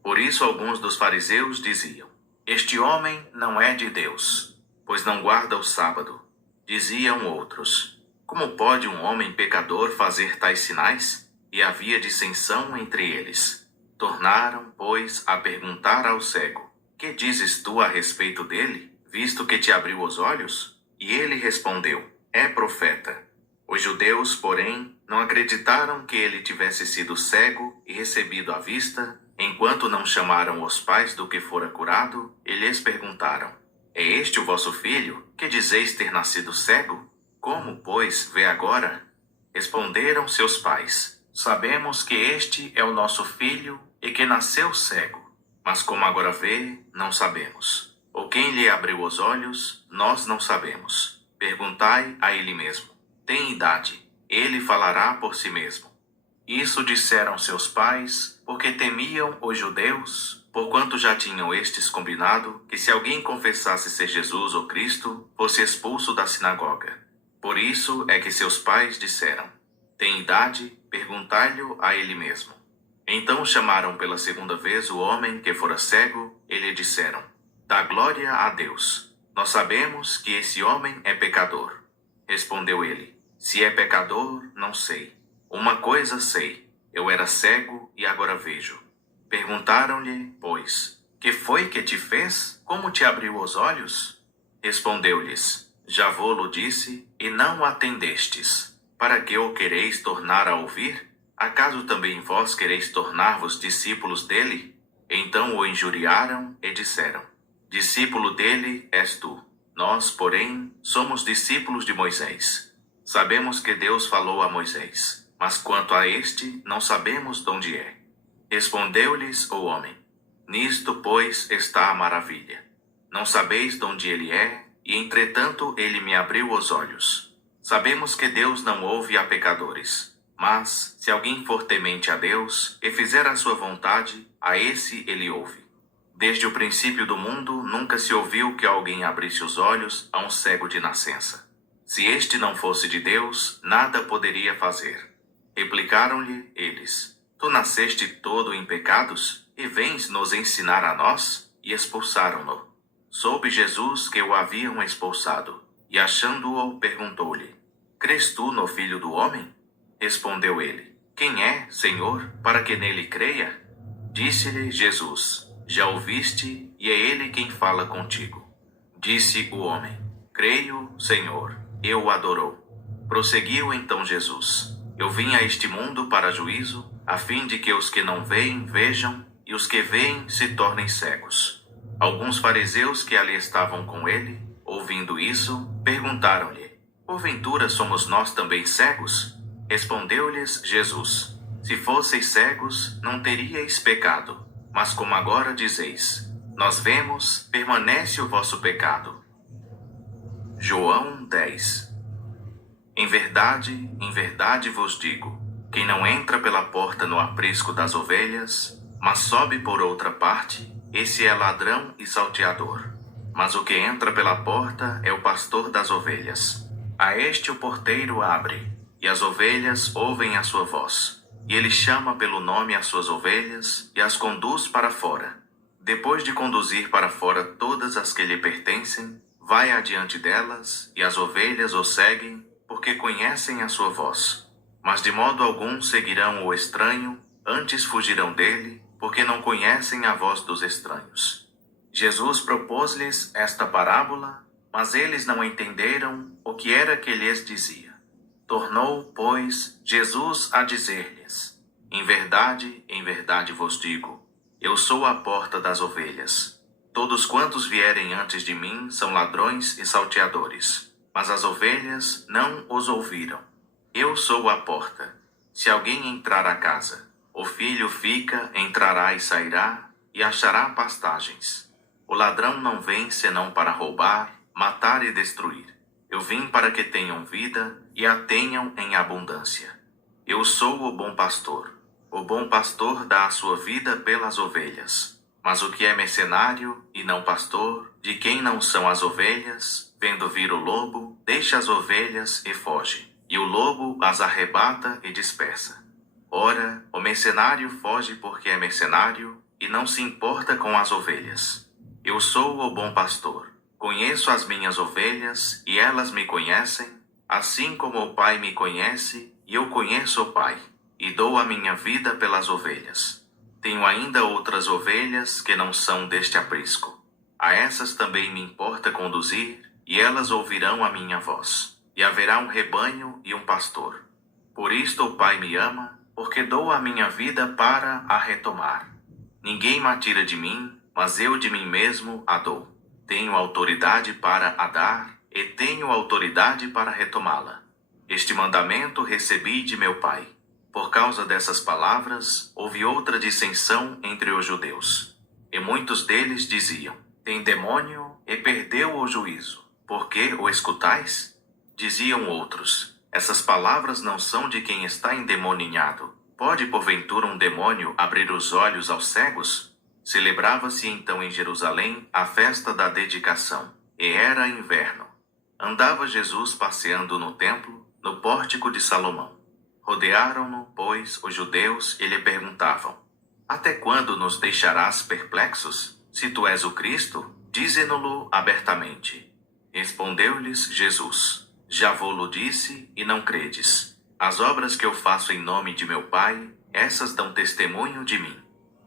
Por isso alguns dos fariseus diziam: este homem não é de Deus, pois não guarda o sábado. Diziam outros: como pode um homem pecador fazer tais sinais? E havia dissensão entre eles. Tornaram, pois, a perguntar ao cego: que dizes tu a respeito dele, visto que te abriu os olhos? E ele respondeu: é profeta. Os judeus, porém, não acreditaram que ele tivesse sido cego e recebido a vista, enquanto não chamaram os pais do que fora curado, e lhes perguntaram: é este o vosso filho, que dizeis ter nascido cego? Como, pois, vê agora? Responderam seus pais: sabemos que este é o nosso filho e que nasceu cego, mas como agora vê, não sabemos. Ou quem lhe abriu os olhos, nós não sabemos. Perguntai a ele mesmo. Tem idade, ele falará por si mesmo. Isso disseram seus pais, porque temiam os judeus, porquanto já tinham estes combinado que se alguém confessasse ser Jesus o Cristo, fosse expulso da sinagoga. Por isso é que seus pais disseram: tem idade, perguntai-lhe a ele mesmo. Então chamaram pela segunda vez o homem que fora cego e lhe disseram: dá glória a Deus. Nós sabemos que esse homem é pecador. Respondeu ele: se é pecador, não sei. Uma coisa sei: eu era cego e agora vejo. Perguntaram-lhe, pois: que foi que te fez? Como te abriu os olhos? Respondeu-lhes: já vô-lo disse, e não o atendestes. Para que o quereis tornar a ouvir? Acaso também vós quereis tornar-vos discípulos dele? Então o injuriaram e disseram: discípulo dele és tu. Nós, porém, somos discípulos de Moisés. Sabemos que Deus falou a Moisés, mas quanto a este, não sabemos de onde é. Respondeu-lhes o homem: nisto, pois, está a maravilha. Não sabeis de onde ele é, e entretanto ele me abriu os olhos. Sabemos que Deus não ouve a pecadores, mas, se alguém for temente a Deus e fizer a sua vontade, a esse ele ouve. Desde o princípio do mundo, nunca se ouviu que alguém abrisse os olhos a um cego de nascença. Se este não fosse de Deus, nada poderia fazer. Replicaram-lhe eles: tu nasceste todo em pecados, e vens nos ensinar a nós? E expulsaram-no. Soube Jesus que o haviam expulsado, e achando-o, perguntou-lhe: crês tu no Filho do Homem? Respondeu ele: quem é, Senhor, para que nele creia? Disse-lhe Jesus: já ouviste, e é ele quem fala contigo. Disse o homem: creio, Senhor. E o adorou. Prosseguiu então Jesus: Eu vim a este mundo para juízo, a fim de que os que não veem vejam, e os que veem se tornem cegos. Alguns fariseus que ali estavam com ele, ouvindo isso, perguntaram-lhe: Porventura somos nós também cegos? Respondeu-lhes Jesus: Se fosseis cegos, não teríeis pecado. Mas como agora dizeis: Nós vemos, permanece o vosso pecado. João 10. Em verdade vos digo, quem não entra pela porta no aprisco das ovelhas, mas sobe por outra parte, esse é ladrão e salteador. Mas o que entra pela porta é o pastor das ovelhas. A este o porteiro abre, e as ovelhas ouvem a sua voz. E ele chama pelo nome as suas ovelhas e as conduz para fora. Depois de conduzir para fora todas as que lhe pertencem, vai adiante delas, e as ovelhas o seguem, porque conhecem a sua voz. Mas de modo algum seguirão o estranho, antes fugirão dele, porque não conhecem a voz dos estranhos. Jesus propôs-lhes esta parábola, mas eles não entenderam o que era que lhes dizia. Tornou, pois, Jesus a dizer-lhes: em verdade vos digo, eu sou a porta das ovelhas. Todos quantos vierem antes de mim são ladrões e salteadores, mas as ovelhas não os ouviram. Eu sou a porta. Se alguém entrar à casa, o filho fica, entrará e sairá, e achará pastagens. O ladrão não vem senão para roubar, matar e destruir. Eu vim para que tenham vida e a tenham em abundância. Eu sou o bom pastor. O bom pastor dá a sua vida pelas ovelhas. Mas o que é mercenário e não pastor, de quem não são as ovelhas, vendo vir o lobo, deixa as ovelhas e foge, e o lobo as arrebata e dispersa. Ora, o mercenário foge porque é mercenário e não se importa com as ovelhas. Eu sou o bom pastor. Conheço as minhas ovelhas e elas me conhecem, assim como o Pai me conhece e eu conheço o Pai, e dou a minha vida pelas ovelhas. Tenho ainda outras ovelhas que não são deste aprisco. A essas também me importa conduzir, e elas ouvirão a minha voz. E haverá um rebanho e um pastor. Por isto o Pai me ama, porque dou a minha vida para a retomar. Ninguém me tira de mim, mas eu de mim mesmo a dou. Tenho autoridade para a dar, e tenho autoridade para retomá-la. Este mandamento recebi de meu Pai. Por causa dessas palavras, houve outra dissensão entre os judeus. E muitos deles diziam: tem demônio e perdeu o juízo. Por que o escutais? Diziam outros: essas palavras não são de quem está endemoninhado. Pode porventura um demônio abrir os olhos aos cegos? Celebrava-se então em Jerusalém a festa da dedicação, e era inverno. Andava Jesus passeando no templo, no pórtico de Salomão. Rodearam-no, pois, os judeus e lhe perguntavam: até quando nos deixarás perplexos? Se tu és o Cristo, dize-no-lo abertamente. Respondeu-lhes Jesus: já vô-lo disse e não credes. As obras que eu faço em nome de meu Pai, essas dão testemunho de mim.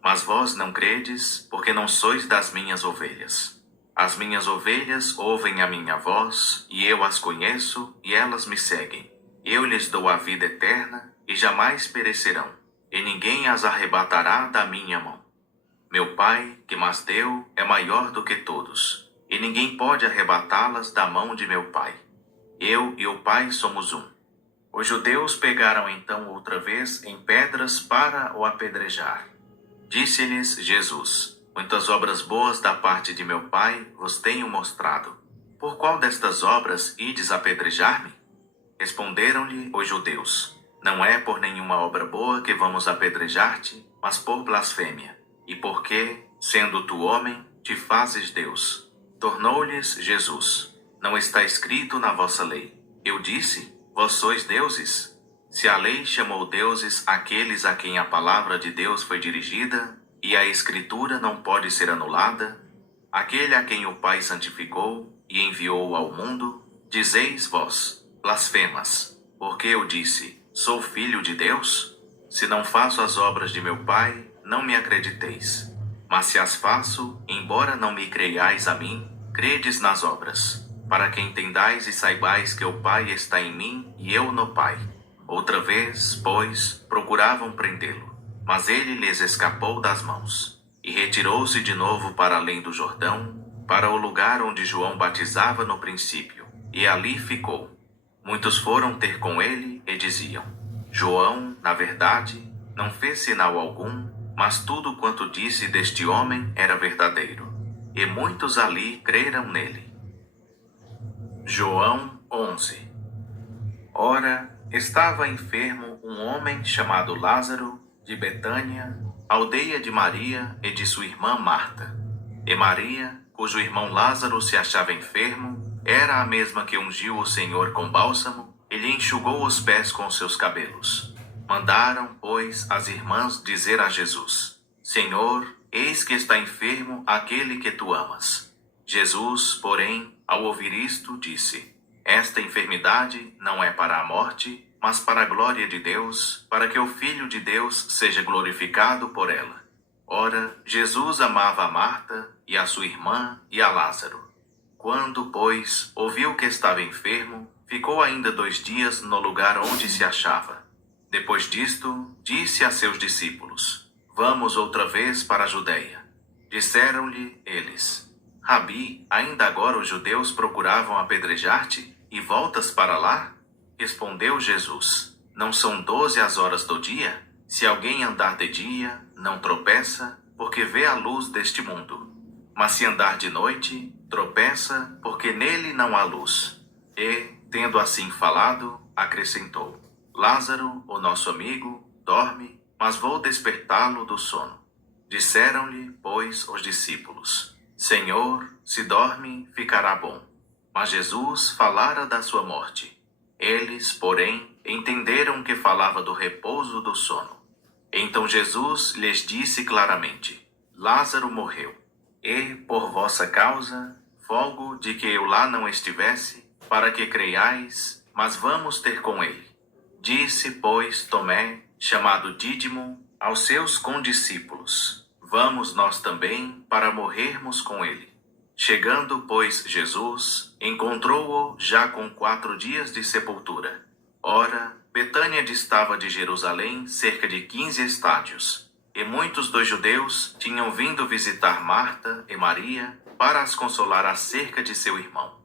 Mas vós não credes, porque não sois das minhas ovelhas. As minhas ovelhas ouvem a minha voz, e eu as conheço, e elas me seguem. Eu lhes dou a vida eterna, e jamais perecerão, e ninguém as arrebatará da minha mão. Meu Pai, que mas deu, é maior do que todos, e ninguém pode arrebatá-las da mão de meu Pai. Eu e o Pai somos um. Os judeus pegaram então outra vez em pedras para o apedrejar. Disse-lhes Jesus: muitas obras boas da parte de meu Pai vos tenho mostrado. Por qual destas obras ides apedrejar-me? Responderam-lhe os judeus: não é por nenhuma obra boa que vamos apedrejar-te, mas por blasfêmia, e porque, sendo tu homem, te fazes Deus. Tornou-lhes Jesus: não está escrito na vossa lei: eu disse, vós sois deuses? Se a lei chamou deuses aqueles a quem a palavra de Deus foi dirigida, e a Escritura não pode ser anulada, aquele a quem o Pai santificou e enviou ao mundo, dizeis vós: blasfemas, porque eu disse, sou filho de Deus? Se não faço as obras de meu Pai, não me acrediteis. Mas se as faço, embora não me creiais a mim, credes nas obras, para que entendais e saibais que o Pai está em mim e eu no Pai. Outra vez, pois, procuravam prendê-lo, mas ele lhes escapou das mãos, e retirou-se de novo para além do Jordão, para o lugar onde João batizava no princípio, e ali ficou. Muitos foram ter com ele e diziam: João, na verdade, não fez sinal algum, mas tudo quanto disse deste homem era verdadeiro. E muitos ali creram nele. João 11. Ora, estava enfermo um homem chamado Lázaro, de Betânia, aldeia de Maria e de sua irmã Marta. E Maria, cujo irmão Lázaro se achava enfermo, era a mesma que ungiu o Senhor com bálsamo e lhe enxugou os pés com seus cabelos. Mandaram, pois, as irmãs dizer a Jesus: Senhor, eis que está enfermo aquele que tu amas. Jesus, porém, ao ouvir isto, disse: Esta enfermidade não é para a morte, mas para a glória de Deus, para que o Filho de Deus seja glorificado por ela. Ora, Jesus amava a Marta, e a sua irmã, e a Lázaro. Quando, pois, ouviu que estava enfermo, ficou ainda 2 dias no lugar onde se achava. Depois disto, disse a seus discípulos: Vamos outra vez para a Judeia. Disseram-lhe eles: Rabi, ainda agora os judeus procuravam apedrejar-te, e voltas para lá? Respondeu Jesus: Não são 12 as horas do dia? Se alguém andar de dia, não tropeça, porque vê a luz deste mundo. Mas se andar de noite, tropeça, porque nele não há luz. E, tendo assim falado, acrescentou: Lázaro, o nosso amigo, dorme, mas vou despertá-lo do sono. Disseram-lhe, pois, os discípulos: Senhor, se dorme, ficará bom. Mas Jesus falara da sua morte. Eles, porém, entenderam que falava do repouso do sono. Então Jesus lhes disse claramente: Lázaro morreu, e, por vossa causa, folgo de que eu lá não estivesse, para que creiais, mas vamos ter com ele. Disse, pois, Tomé, chamado Dídimo, aos seus condiscípulos: Vamos nós também para morrermos com ele. Chegando, pois, Jesus, encontrou-o já com 4 dias de sepultura. Ora, Betânia distava de Jerusalém cerca de 15 estádios, e muitos dos judeus tinham vindo visitar Marta e Maria para as consolar acerca de seu irmão.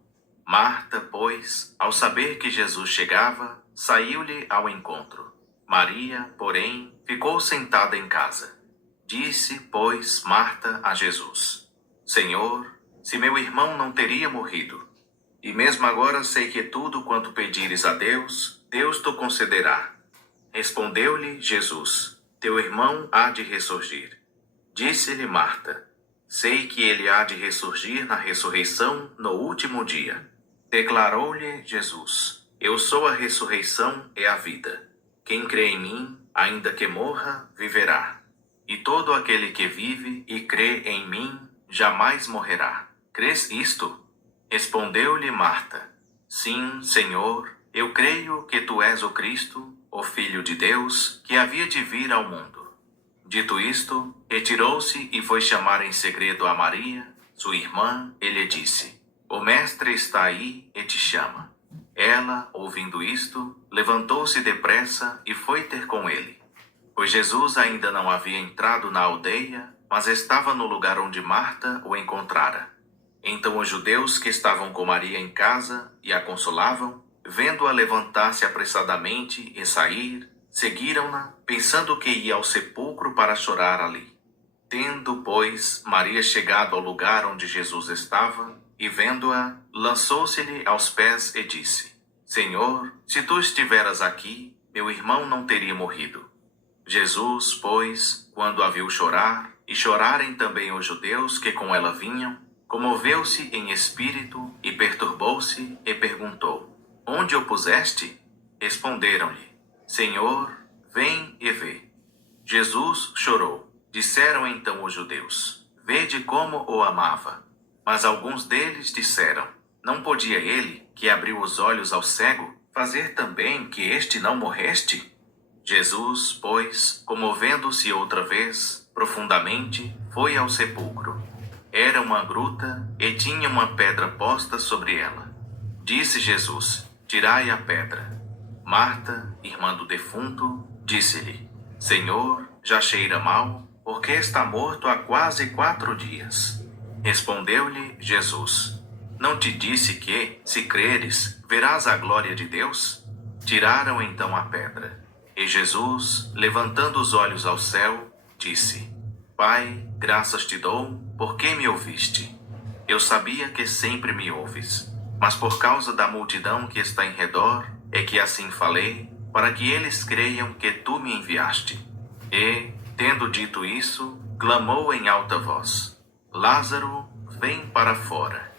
Marta, pois, ao saber que Jesus chegava, saiu-lhe ao encontro. Maria, porém, ficou sentada em casa. Disse, pois, Marta a Jesus: Senhor, se meu irmão não teria morrido. E mesmo agora sei que tudo quanto pedires a Deus, Deus te concederá. Respondeu-lhe Jesus: Teu irmão há de ressurgir. Disse-lhe Marta: Sei que ele há de ressurgir na ressurreição no último dia. Declarou-lhe Jesus: Eu sou a ressurreição e a vida. Quem crê em mim, ainda que morra, viverá. E todo aquele que vive e crê em mim, jamais morrerá. Crês isto? Respondeu-lhe Marta: Sim, Senhor, eu creio que tu és o Cristo, o Filho de Deus, que havia de vir ao mundo. Dito isto, retirou-se e foi chamar em segredo a Maria, sua irmã, e lhe disse: O mestre está aí e te chama. Ela, ouvindo isto, levantou-se depressa e foi ter com ele. Pois Jesus ainda não havia entrado na aldeia, mas estava no lugar onde Marta o encontrara. Então os judeus que estavam com Maria em casa e a consolavam, vendo-a levantar-se apressadamente e sair, seguiram-na, pensando que ia ao sepulcro para chorar ali. Tendo, pois, Maria chegado ao lugar onde Jesus estava, e vendo-a, lançou-se-lhe aos pés e disse: Senhor, se tu estiveras aqui, meu irmão não teria morrido. Jesus, pois, quando a viu chorar, e chorarem também os judeus que com ela vinham, comoveu-se em espírito e perturbou-se e perguntou: Onde o puseste? Responderam-lhe: Senhor, vem e vê. Jesus chorou. Disseram então os judeus: Vede como o amava. Mas alguns deles disseram: Não podia ele, que abriu os olhos ao cego, fazer também que este não morreste? Jesus, pois, comovendo-se outra vez, profundamente, foi ao sepulcro. Era uma gruta e tinha uma pedra posta sobre ela. Disse Jesus: Tirai a pedra. Marta, irmã do defunto, disse-lhe: Senhor, já cheira mal, porque está morto há quase 4 dias. Respondeu-lhe Jesus: Não te disse que, se creres, verás a glória de Deus? Tiraram então a pedra. E Jesus, levantando os olhos ao céu, disse: Pai, graças te dou, porque me ouviste. Eu sabia que sempre me ouves, mas por causa da multidão que está em redor, é que assim falei, para que eles creiam que tu me enviaste. E, tendo dito isso, clamou em alta voz: Lázaro, vem para fora.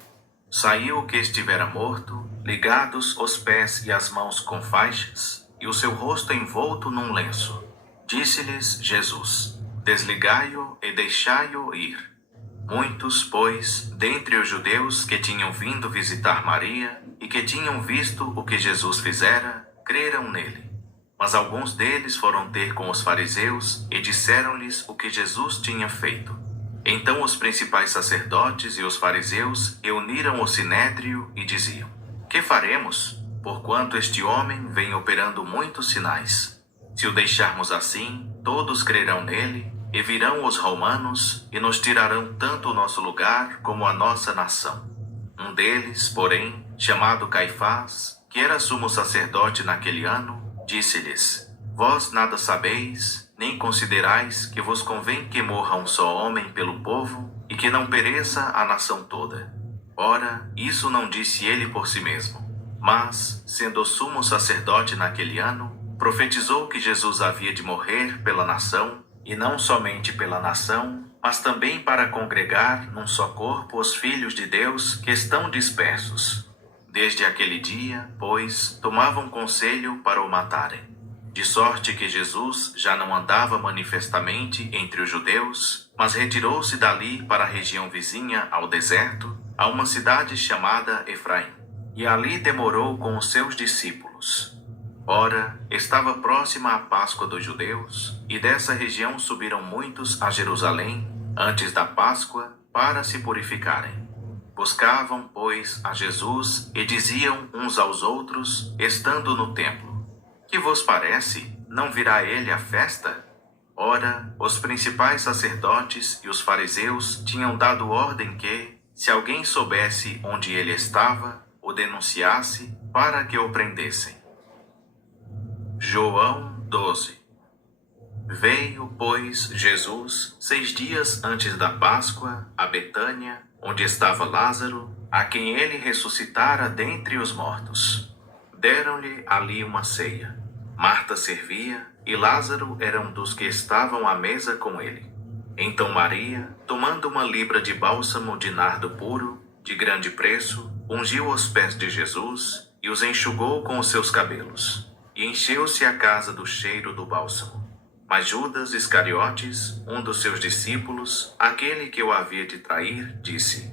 Saiu o que estivera morto, ligados os pés e as mãos com faixas, e o seu rosto envolto num lenço. Disse-lhes Jesus: Desligai-o e deixai-o ir. Muitos, pois, dentre os judeus que tinham vindo visitar Maria e que tinham visto o que Jesus fizera, creram nele. Mas alguns deles foram ter com os fariseus e disseram-lhes o que Jesus tinha feito. Então os principais sacerdotes e os fariseus reuniram o sinédrio e diziam: Que faremos? Porquanto este homem vem operando muitos sinais. Se o deixarmos assim, todos crerão nele, e virão os romanos e nos tirarão tanto o nosso lugar como a nossa nação. Um deles, porém, chamado Caifás, que era sumo sacerdote naquele ano, disse-lhes: Vós nada sabeis, nem considerais que vos convém que morra um só homem pelo povo, e que não pereça a nação toda. Ora, isso não disse ele por si mesmo, mas, sendo sumo sacerdote naquele ano, profetizou que Jesus havia de morrer pela nação, e não somente pela nação, mas também para congregar num só corpo os filhos de Deus que estão dispersos. Desde aquele dia, pois, tomavam conselho para o matarem. De sorte que Jesus já não andava manifestamente entre os judeus, mas retirou-se dali para a região vizinha ao deserto, a uma cidade chamada Efraim. E ali demorou com os seus discípulos. Ora, estava próxima a Páscoa dos judeus, e dessa região subiram muitos a Jerusalém, antes da Páscoa, para se purificarem. Buscavam, pois, a Jesus, e diziam uns aos outros, estando no templo: Que vos parece? Não virá ele à festa? Ora, os principais sacerdotes e os fariseus tinham dado ordem que, se alguém soubesse onde ele estava, o denunciasse, para que o prendessem. João 12. Veio, pois, Jesus, 6 dias antes da Páscoa, a Betânia, onde estava Lázaro, a quem ele ressuscitara dentre os mortos. Deram-lhe ali uma ceia. Marta servia, e Lázaro era um dos que estavam à mesa com ele. Então Maria, tomando uma libra de bálsamo de nardo puro, de grande preço, ungiu os pés de Jesus e os enxugou com os seus cabelos. E encheu-se a casa do cheiro do bálsamo. Mas Judas Iscariotes, um dos seus discípulos, aquele que o havia de trair, disse: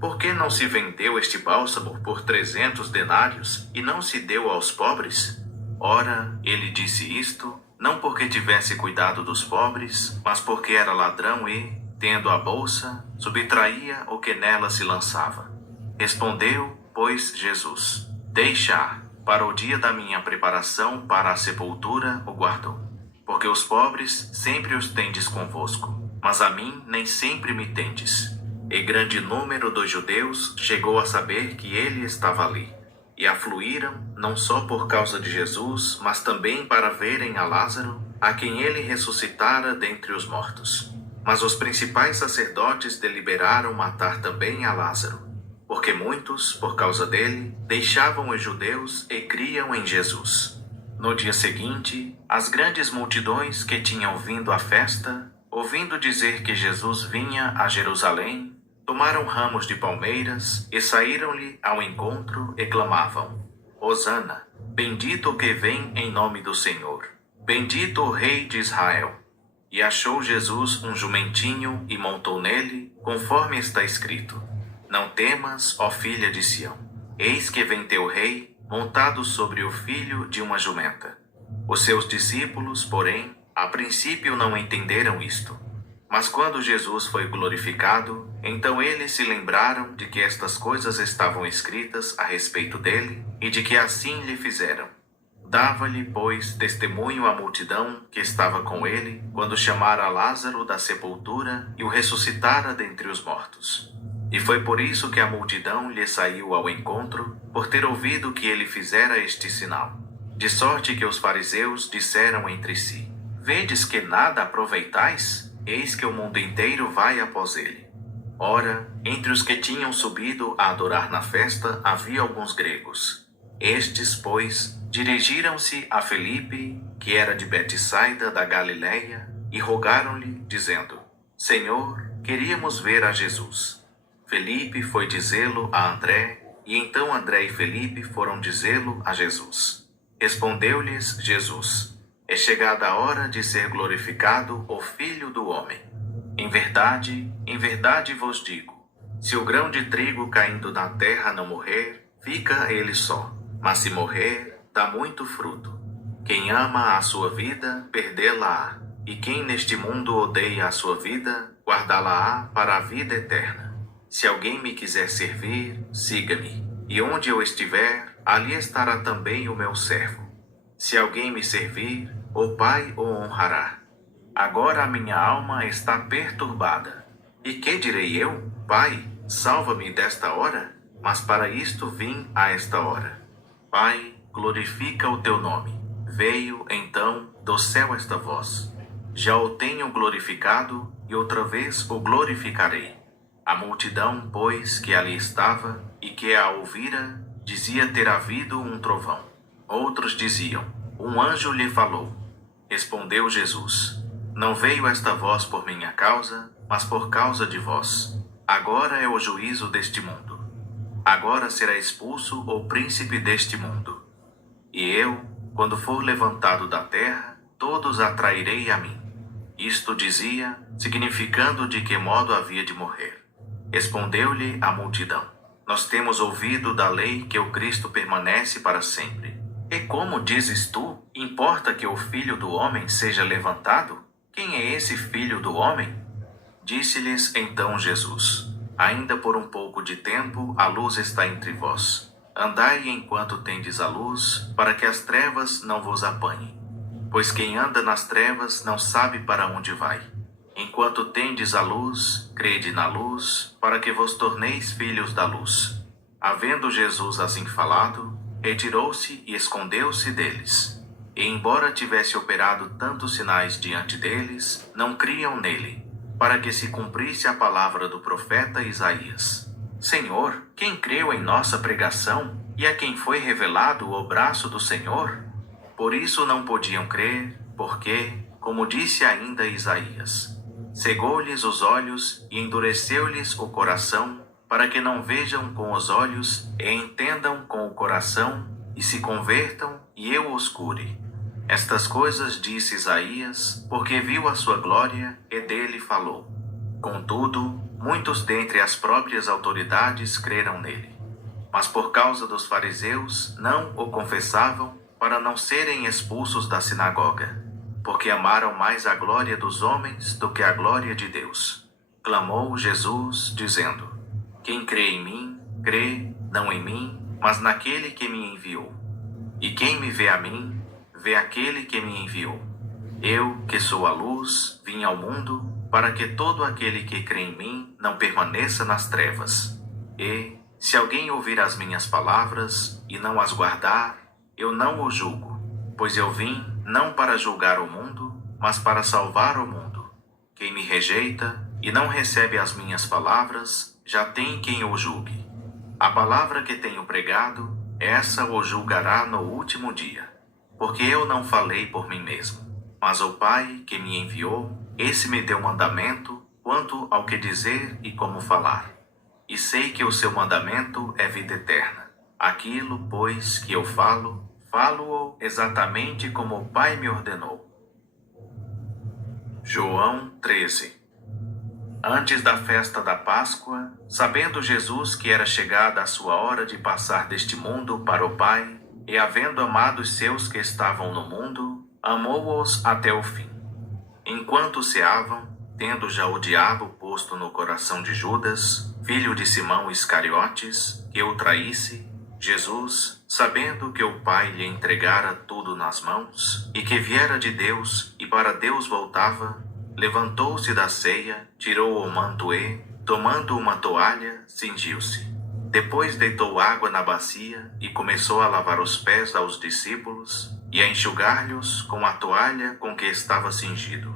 Por que não se vendeu este bálsamo por 300 denários e não se deu aos pobres? Ora, ele disse isto, não porque tivesse cuidado dos pobres, mas porque era ladrão e, tendo a bolsa, subtraía o que nela se lançava. Respondeu, pois, Jesus: Deixa, para o dia da minha preparação para a sepultura o guardou. Porque os pobres sempre os tendes convosco, mas a mim nem sempre me tendes. E grande número dos judeus chegou a saber que ele estava ali. E afluíram, não só por causa de Jesus, mas também para verem a Lázaro, a quem ele ressuscitara dentre os mortos. Mas os principais sacerdotes deliberaram matar também a Lázaro, porque muitos, por causa dele, deixavam os judeus e criam em Jesus. No dia seguinte, as grandes multidões que tinham vindo à festa, ouvindo dizer que Jesus vinha a Jerusalém, tomaram ramos de palmeiras e saíram-lhe ao encontro e clamavam: Hosana, bendito o que vem em nome do Senhor, bendito o Rei de Israel. E achou Jesus um jumentinho e montou nele, conforme está escrito: Não temas, ó filha de Sião, eis que vem teu rei, montado sobre o filho de uma jumenta. Os seus discípulos, porém, a princípio não entenderam isto. Mas quando Jesus foi glorificado, então eles se lembraram de que estas coisas estavam escritas a respeito dele e de que assim lhe fizeram. Dava-lhe, pois, testemunho a multidão que estava com ele, quando chamara Lázaro da sepultura e o ressuscitara dentre os mortos. E foi por isso que a multidão lhe saiu ao encontro, por ter ouvido que ele fizera este sinal. De sorte que os fariseus disseram entre si: Vedes que nada aproveitais? Eis que o mundo inteiro vai após ele. Ora, entre os que tinham subido a adorar na festa, havia alguns gregos. Estes, pois, dirigiram-se a Felipe, que era de Betsaida da Galileia, e rogaram-lhe, dizendo: Senhor, queríamos ver a Jesus. Felipe foi dizê-lo a André, e então André e Felipe foram dizê-lo a Jesus. Respondeu-lhes Jesus: É chegada a hora de ser glorificado o Filho do Homem. Em verdade vos digo, se o grão de trigo caindo na terra não morrer, fica ele só, mas se morrer, dá muito fruto. Quem ama a sua vida, perdê-la-á, e quem neste mundo odeia a sua vida, guardá-la-á para a vida eterna. Se alguém me quiser servir, siga-me, e onde eu estiver, ali estará também o meu servo. Se alguém me servir, o Pai o honrará. Agora a minha alma está perturbada. E que direi eu? Pai, salva-me desta hora? Mas para isto vim a esta hora. Pai, glorifica o teu nome. Veio, então, do céu esta voz. Já o tenho glorificado, e outra vez o glorificarei. A multidão, pois, que ali estava, e que a ouvira, dizia ter havido um trovão. Outros diziam: um anjo lhe falou. Respondeu Jesus: Não veio esta voz por minha causa, mas por causa de vós. Agora é o juízo deste mundo. Agora será expulso o príncipe deste mundo. E eu, quando for levantado da terra, todos atrairei a mim. Isto dizia, significando de que modo havia de morrer. Respondeu-lhe a multidão: Nós temos ouvido da lei que o Cristo permanece para sempre. E como dizes tu, importa que o Filho do Homem seja levantado? Quem é esse Filho do Homem? Disse-lhes então Jesus: Ainda por um pouco de tempo a luz está entre vós. Andai enquanto tendes a luz, para que as trevas não vos apanhem. Pois quem anda nas trevas não sabe para onde vai. Enquanto tendes a luz, crede na luz, para que vos torneis filhos da luz. Havendo Jesus assim falado, retirou-se e escondeu-se deles. E embora tivesse operado tantos sinais diante deles, não criam nele, para que se cumprisse a palavra do profeta Isaías: Senhor, quem creu em nossa pregação, e a quem foi revelado o braço do Senhor? Por isso não podiam crer, porque, como disse ainda Isaías, cegou-lhes os olhos e endureceu-lhes o coração, para que não vejam com os olhos e entendam com o coração, e se convertam, e eu os cure. Estas coisas disse Isaías, porque viu a sua glória e dele falou. Contudo, muitos dentre as próprias autoridades creram nele. Mas por causa dos fariseus não o confessavam, para não serem expulsos da sinagoga, porque amaram mais a glória dos homens do que a glória de Deus. Clamou Jesus, dizendo: Quem crê em mim, crê não em mim, mas naquele que me enviou. E quem me vê a mim, vê aquele que me enviou. Eu, que sou a luz, vim ao mundo, para que todo aquele que crê em mim não permaneça nas trevas. E, se alguém ouvir as minhas palavras e não as guardar, eu não o julgo, pois eu vim não para julgar o mundo, mas para salvar o mundo. Quem me rejeita e não recebe as minhas palavras, já tem quem o julgue. A palavra que tenho pregado, essa o julgará no último dia. Porque eu não falei por mim mesmo, mas o Pai que me enviou, esse me deu mandamento quanto ao que dizer e como falar. E sei que o seu mandamento é vida eterna. Aquilo, pois, que eu falo-o exatamente como o Pai me ordenou. João 13. Antes da festa da Páscoa, sabendo Jesus que era chegada a sua hora de passar deste mundo para o Pai, e havendo amado os seus que estavam no mundo, amou-os até o fim. Enquanto ceavam, tendo já o diabo posto no coração de Judas, filho de Simão Iscariotes, que o traísse, Jesus, sabendo que o Pai lhe entregara tudo nas mãos, e que viera de Deus e para Deus voltava, levantou-se da ceia, tirou o manto e, tomando uma toalha, cingiu-se. Depois deitou água na bacia e começou a lavar os pés aos discípulos e a enxugar-lhes com a toalha com que estava cingido.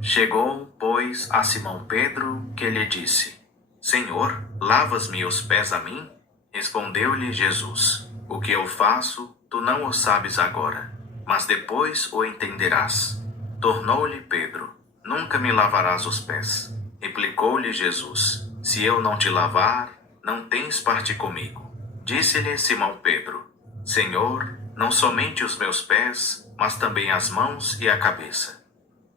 Chegou, pois, a Simão Pedro, que lhe disse: Senhor, lavas-me os pés a mim? Respondeu-lhe Jesus: O que eu faço, tu não o sabes agora, mas depois o entenderás. Tornou-lhe Pedro: Nunca me lavarás os pés. Replicou-lhe Jesus: Se eu não te lavar, não tens parte comigo. Disse-lhe Simão Pedro: Senhor, não somente os meus pés, mas também as mãos e a cabeça.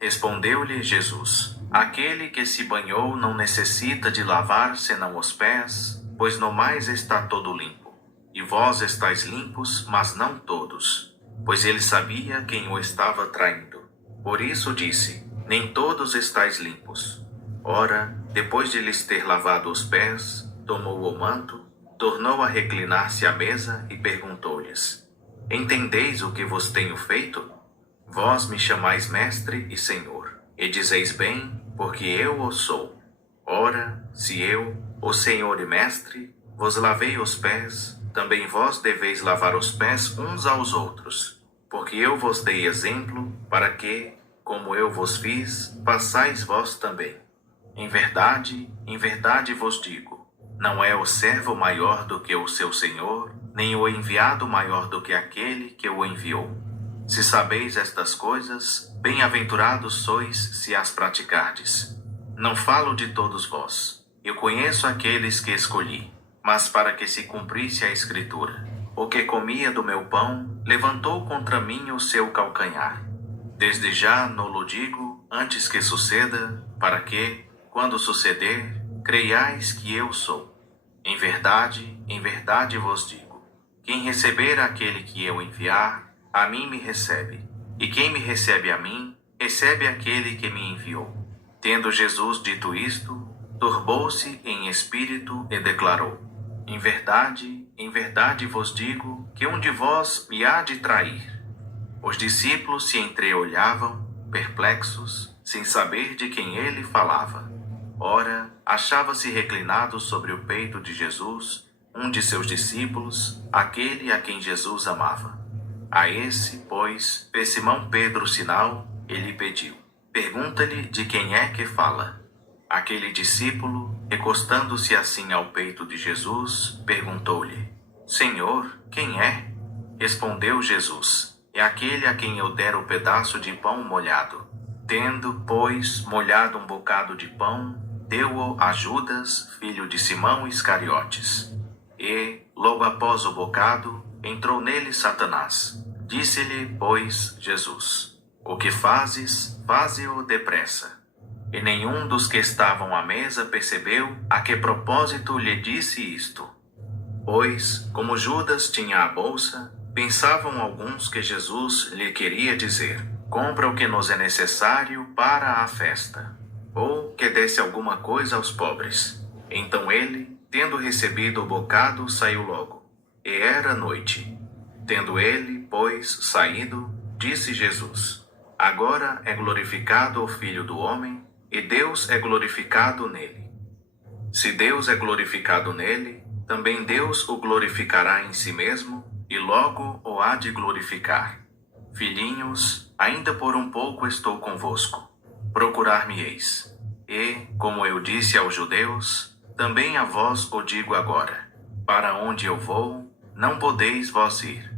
Respondeu-lhe Jesus: Aquele que se banhou não necessita de lavar senão os pés, pois no mais está todo limpo. E vós estáis limpos, mas não todos. Pois ele sabia quem o estava traindo. Por isso disse: Nem todos estáis limpos. Ora, depois de lhes ter lavado os pés, tomou o manto, tornou a reclinar-se à mesa e perguntou-lhes: Entendeis o que vos tenho feito? Vós me chamais mestre e senhor, e dizeis bem, porque eu o sou. Ora, se eu, o senhor e mestre, vos lavei os pés, também vós deveis lavar os pés uns aos outros, porque eu vos dei exemplo, para que, como eu vos fiz, façais vós também. Em verdade vos digo, não é o servo maior do que o seu senhor, nem o enviado maior do que aquele que o enviou. Se sabeis estas coisas, bem-aventurados sois se as praticardes. Não falo de todos vós. Eu conheço aqueles que escolhi, mas para que se cumprisse a Escritura. O que comia do meu pão, levantou contra mim o seu calcanhar. Desde já não-lo digo, antes que suceda, para que, quando suceder, creiais que eu sou. Em verdade vos digo, quem receber aquele que eu enviar, a mim me recebe, e quem me recebe a mim, recebe aquele que me enviou. Tendo Jesus dito isto, turbou-se em espírito e declarou: Em verdade vos digo, que um de vós me há de trair. Os discípulos se entreolhavam, perplexos, sem saber de quem ele falava. Ora, achava-se reclinado sobre o peito de Jesus um de seus discípulos, aquele a quem Jesus amava. A esse, pois, fez Simão Pedro sinal e lhe pediu: Pergunta-lhe de quem é que fala. Aquele discípulo, recostando-se assim ao peito de Jesus, perguntou-lhe: Senhor, quem é? Respondeu Jesus: É aquele a quem eu der o pedaço de pão molhado. Tendo, pois, molhado um bocado de pão, deu-o a Judas, filho de Simão Iscariotes. E, logo após o bocado, entrou nele Satanás. Disse-lhe, pois, Jesus: O que fazes, faze-o depressa. E nenhum dos que estavam à mesa percebeu a que propósito lhe disse isto. Pois, como Judas tinha a bolsa, pensavam alguns que Jesus lhe queria dizer: Compra o que nos é necessário para a festa, ou que desse alguma coisa aos pobres. Então ele, tendo recebido o bocado, saiu logo. E era noite. Tendo ele, pois, saído, disse Jesus: Agora é glorificado o Filho do Homem, e Deus é glorificado nele. Se Deus é glorificado nele, também Deus o glorificará em si mesmo, e logo o há de glorificar. Filhinhos, ainda por um pouco estou convosco. Procurar-me-eis. E, como eu disse aos judeus, também a vós o digo agora: para onde eu vou, não podeis vós ir.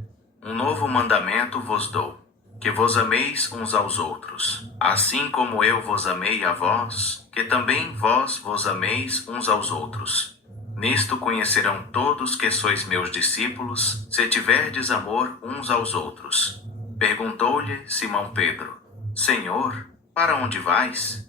Um novo mandamento vos dou: que vos ameis uns aos outros, assim como eu vos amei a vós, que também vós vos ameis uns aos outros. Nisto conhecerão todos que sois meus discípulos, se tiverdes amor uns aos outros. Perguntou-lhe Simão Pedro: Senhor, para onde vais?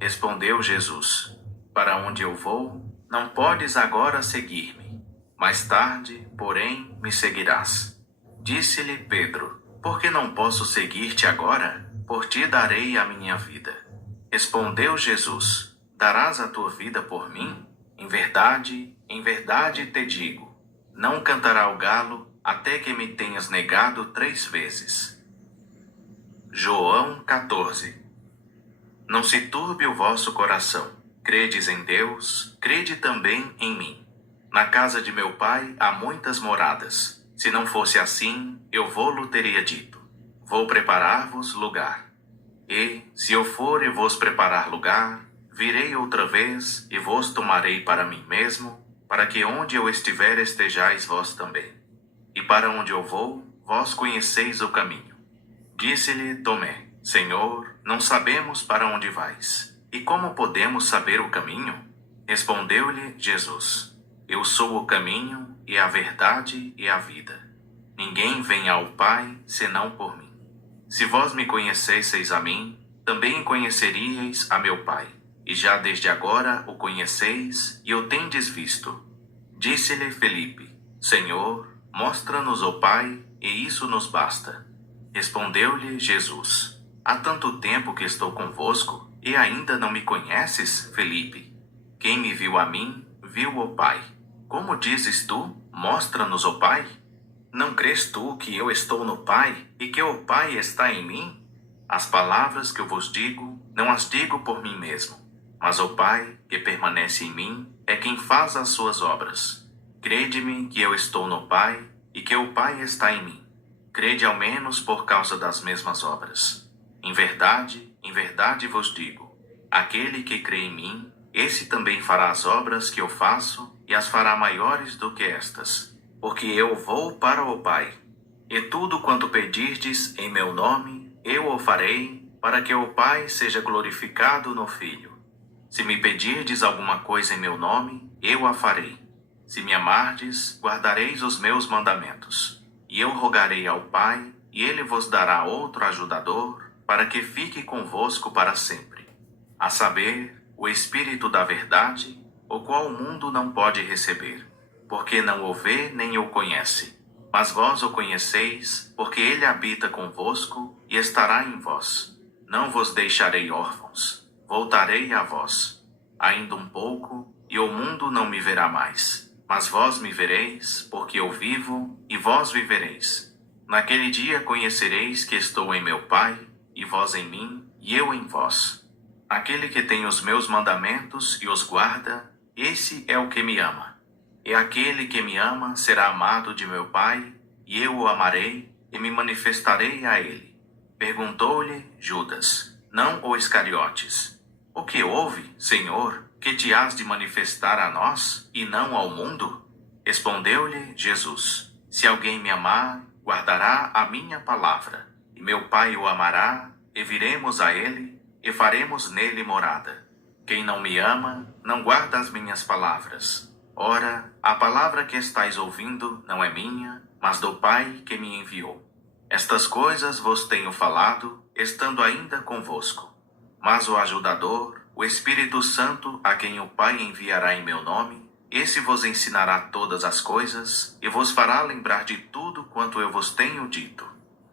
Respondeu Jesus: Para onde eu vou, não podes agora seguir-me. Mais tarde, porém, me seguirás. Disse-lhe Pedro: Por que não posso seguir-te agora? Por ti darei a minha vida. Respondeu Jesus: Darás a tua vida por mim? Em verdade te digo: Não cantará o galo até que me tenhas negado 3 vezes. João 14. Não se turbe o vosso coração. Credes em Deus, crede também em mim. Na casa de meu pai há muitas moradas. Se não fosse assim, eu vou-lo teria dito. Vou preparar-vos lugar. E, se eu for e vos preparar lugar, virei outra vez e vos tomarei para mim mesmo, para que onde eu estiver estejais vós também. E para onde eu vou, vós conheceis o caminho. Disse-lhe Tomé: Senhor, não sabemos para onde vais. E como podemos saber o caminho? Respondeu-lhe Jesus: Eu sou o caminho, e a verdade, e a vida. Ninguém vem ao Pai, senão por mim. Se vós me conhecesseis a mim, também conheceríeis a meu Pai. E já desde agora o conheceis, e o tendes visto. Disse-lhe Felipe: Senhor, mostra-nos o Pai, e isso nos basta. Respondeu-lhe Jesus: Há tanto tempo que estou convosco, e ainda não me conheces, Felipe? Quem me viu a mim, viu o Pai. Como dizes tu, mostra-nos o Pai? Não crês tu que eu estou no Pai, e que o Pai está em mim? As palavras que eu vos digo, não as digo por mim mesmo, mas o Pai, que permanece em mim, é quem faz as suas obras. Crede-me que eu estou no Pai, e que o Pai está em mim. Crede ao menos por causa das mesmas obras. Em verdade vos digo, aquele que crê em mim, esse também fará as obras que eu faço, e as fará maiores do que estas, porque eu vou para o Pai. E tudo quanto pedirdes em meu nome, eu o farei, para que o Pai seja glorificado no Filho. Se me pedirdes alguma coisa em meu nome, eu a farei. Se me amardes, guardareis os meus mandamentos. E eu rogarei ao Pai, e ele vos dará outro ajudador, para que fique convosco para sempre. A saber, o Espírito da verdade, o qual o mundo não pode receber, porque não o vê nem o conhece. Mas vós o conheceis, porque ele habita convosco e estará em vós. Não vos deixarei órfãos, voltarei a vós. Ainda um pouco, e o mundo não me verá mais. Mas vós me vereis, porque eu vivo, e vós vivereis. Naquele dia conhecereis que estou em meu Pai, e vós em mim, e eu em vós. Aquele que tem os meus mandamentos e os guarda, esse é o que me ama. E aquele que me ama será amado de meu Pai, e eu o amarei, e me manifestarei a ele. Perguntou-lhe Judas, não o Iscariotes: O que houve, Senhor, que te has de manifestar a nós, e não ao mundo? Respondeu-lhe Jesus: Se alguém me amar, guardará a minha palavra, e meu Pai o amará, e viremos a ele, e faremos nele morada. Quem não me ama, não guarda as minhas palavras. Ora, a palavra que estáis ouvindo não é minha, mas do Pai que me enviou. Estas coisas vos tenho falado, estando ainda convosco. Mas o ajudador, o Espírito Santo, a quem o Pai enviará em meu nome, esse vos ensinará todas as coisas, e vos fará lembrar de tudo quanto eu vos tenho dito.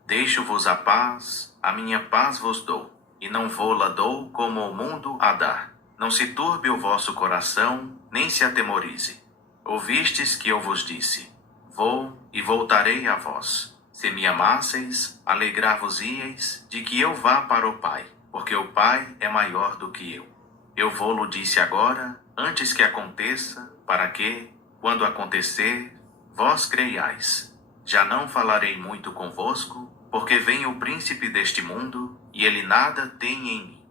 Deixo-vos a paz, a minha paz vos dou, e não vou-la dou como o mundo a dá. Não se turbe o vosso coração, nem se atemorize. Ouvistes que eu vos disse: Vou e voltarei a vós. Se me amasseis, alegrar-vos-íeis de que eu vá para o Pai, porque o Pai é maior do que eu. Eu vou-lo disse agora, antes que aconteça, para que, quando acontecer, vós creiais. Já não falarei muito convosco, porque vem o príncipe deste mundo, e ele nada tem em mim.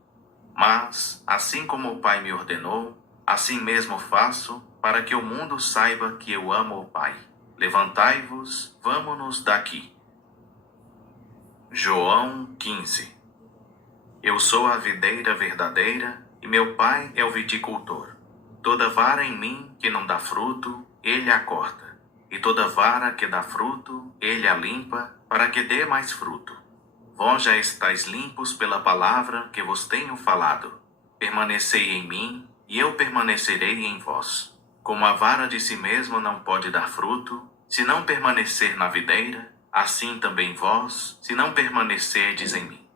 Mas, assim como o Pai me ordenou, assim mesmo faço, para que o mundo saiba que eu amo o Pai. Levantai-vos, vamo-nos daqui. João 15. Eu sou a videira verdadeira, e meu Pai é o viticultor. Toda vara em mim que não dá fruto, ele a corta, e toda vara que dá fruto, ele a limpa, para que dê mais fruto. Vós já estáis limpos pela palavra que vos tenho falado. Permanecei em mim, e eu permanecerei em vós. Como a vara de si mesma não pode dar fruto, se não permanecer na videira, assim também vós, se não permanecerdes em mim.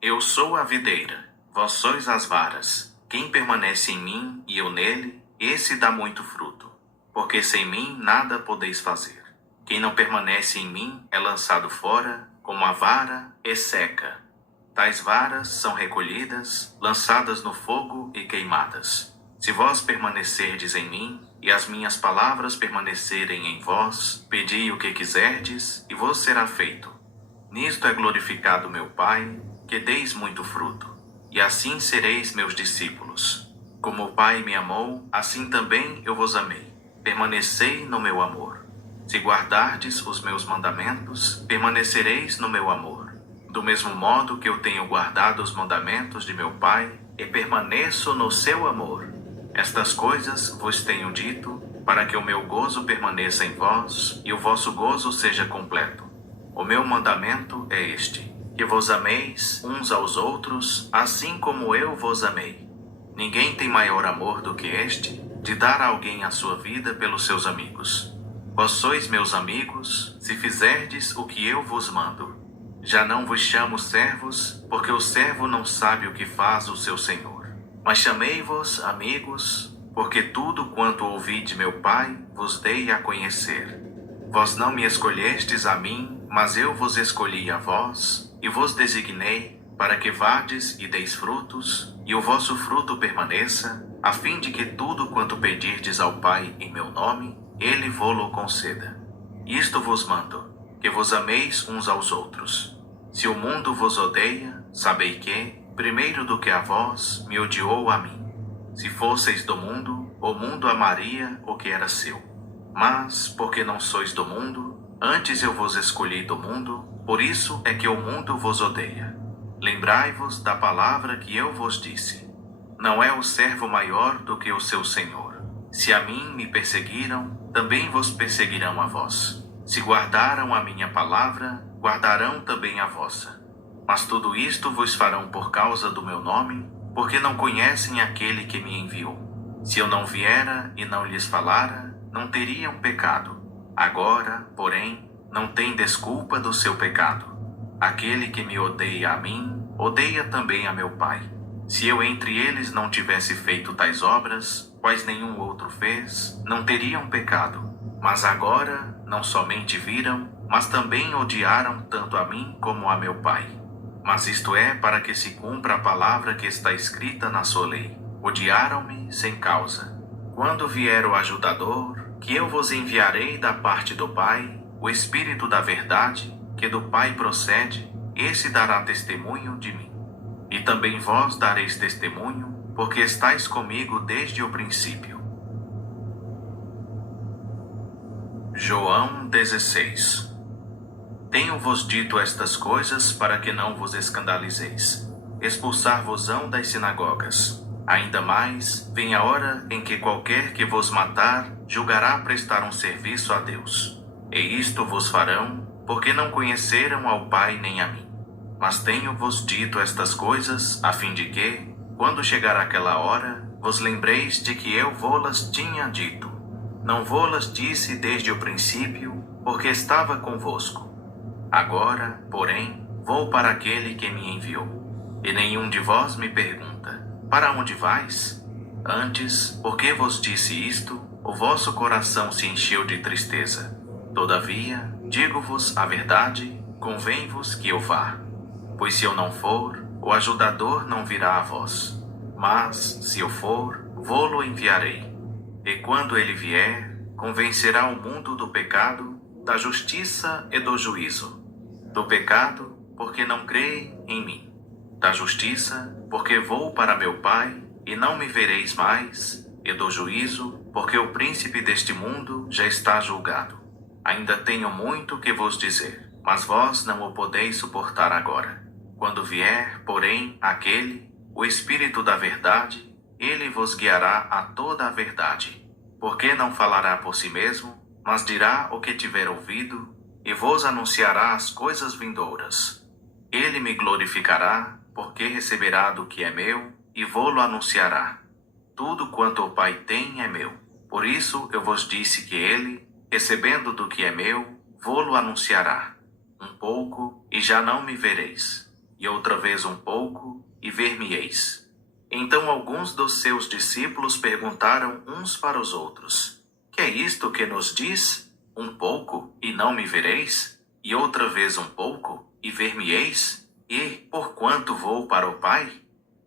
Eu sou a videira, vós sois as varas. Quem permanece em mim e eu nele, esse dá muito fruto. porque sem mim nada podeis fazer. Quem não permanece em mim é lançado fora, como a vara, e seca. Tais varas são recolhidas, lançadas no fogo e queimadas. Se vós permanecerdes em mim, e as minhas palavras permanecerem em vós, pedi o que quiserdes, e vos será feito. Nisto é glorificado meu Pai, que deis muito fruto, e assim sereis meus discípulos. Como o Pai me amou, assim também eu vos amei. Permanecei no meu amor. Se guardardes os meus mandamentos, permanecereis no meu amor. Do mesmo modo que eu tenho guardado os mandamentos de meu Pai, e permaneço no seu amor. Estas coisas vos tenho dito, para que o meu gozo permaneça em vós, e o vosso gozo seja completo. O meu mandamento é este: que vos ameis uns aos outros, assim como eu vos amei. Ninguém tem maior amor do que este, de dar a alguém a sua vida pelos seus amigos. Vós sois meus amigos, se fizerdes o que eu vos mando. Já não vos chamo servos, porque o servo não sabe o que faz o seu senhor. Mas chamei-vos amigos, porque tudo quanto ouvi de meu Pai vos dei a conhecer. Vós não me escolhestes a mim, mas eu vos escolhi a vós, e vos designei, para que vades e deis frutos, e o vosso fruto permaneça, a fim de que tudo quanto pedirdes ao Pai em meu nome, Ele vô-lo conceda. Isto vos mando, que vos ameis uns aos outros. Se o mundo vos odeia, sabei que, primeiro do que a vós, me odiou a mim. Se fosseis do mundo, o mundo amaria o que era seu. Mas, porque não sois do mundo, antes eu vos escolhi do mundo, por isso é que o mundo vos odeia. Lembrai-vos da palavra que eu vos disse. Não é o servo maior do que o seu senhor. Se a mim me perseguiram, também vos perseguirão a vós. Se guardaram a minha palavra, guardarão também a vossa. Mas tudo isto vos farão por causa do meu nome, porque não conhecem aquele que me enviou. Se eu não viera e não lhes falara, não teriam pecado. Agora, porém, não tem desculpa do seu pecado. Aquele que me odeia a mim, odeia também a meu Pai. Se eu entre eles não tivesse feito tais obras, quais nenhum outro fez, não teriam pecado. Mas agora, não somente viram, mas também odiaram tanto a mim como a meu Pai. Mas isto é para que se cumpra a palavra que está escrita na sua lei. Odiaram-me sem causa. Quando vier o ajudador, que eu vos enviarei da parte do Pai, o Espírito da verdade, que do Pai procede, esse dará testemunho de mim. E também vós dareis testemunho, porque estáis comigo desde o princípio. João 16. Tenho-vos dito estas coisas para que não vos escandalizeis. Expulsar-vos-ão das sinagogas. Ainda mais, vem a hora em que qualquer que vos matar, julgará prestar um serviço a Deus. E isto vos farão, porque não conheceram ao Pai nem a mim. Mas tenho-vos dito estas coisas, a fim de que, quando chegar aquela hora, vos lembreis de que eu vô-las tinha dito. Não vô-las disse desde o princípio, porque estava convosco. Agora, porém, vou para aquele que me enviou. E nenhum de vós me pergunta: para onde vais? Antes, porque vos disse isto, o vosso coração se encheu de tristeza. Todavia, digo-vos a verdade, convém-vos que eu vá. Pois se eu não for, o ajudador não virá a vós. Mas, se eu for, vô-lo enviarei. E quando ele vier, convencerá o mundo do pecado, da justiça e do juízo. Do pecado, porque não creem em mim. Da justiça, porque vou para meu Pai, e não me vereis mais. E do juízo, porque o príncipe deste mundo já está julgado. Ainda tenho muito que vos dizer, mas vós não o podeis suportar agora. Quando vier, porém, aquele, o Espírito da verdade, ele vos guiará a toda a verdade. Porque não falará por si mesmo, mas dirá o que tiver ouvido, e vos anunciará as coisas vindouras. Ele me glorificará, porque receberá do que é meu, e vô-lo anunciará. Tudo quanto o Pai tem é meu. Por isso eu vos disse que ele, recebendo do que é meu, vô-lo anunciará. Um pouco, e já não me vereis. E outra vez um pouco, e ver-me-eis. Então alguns dos seus discípulos perguntaram uns para os outros: que é isto que nos diz? Um pouco, e não me vereis? E outra vez um pouco, e ver-me-eis? E, porquanto vou para o Pai?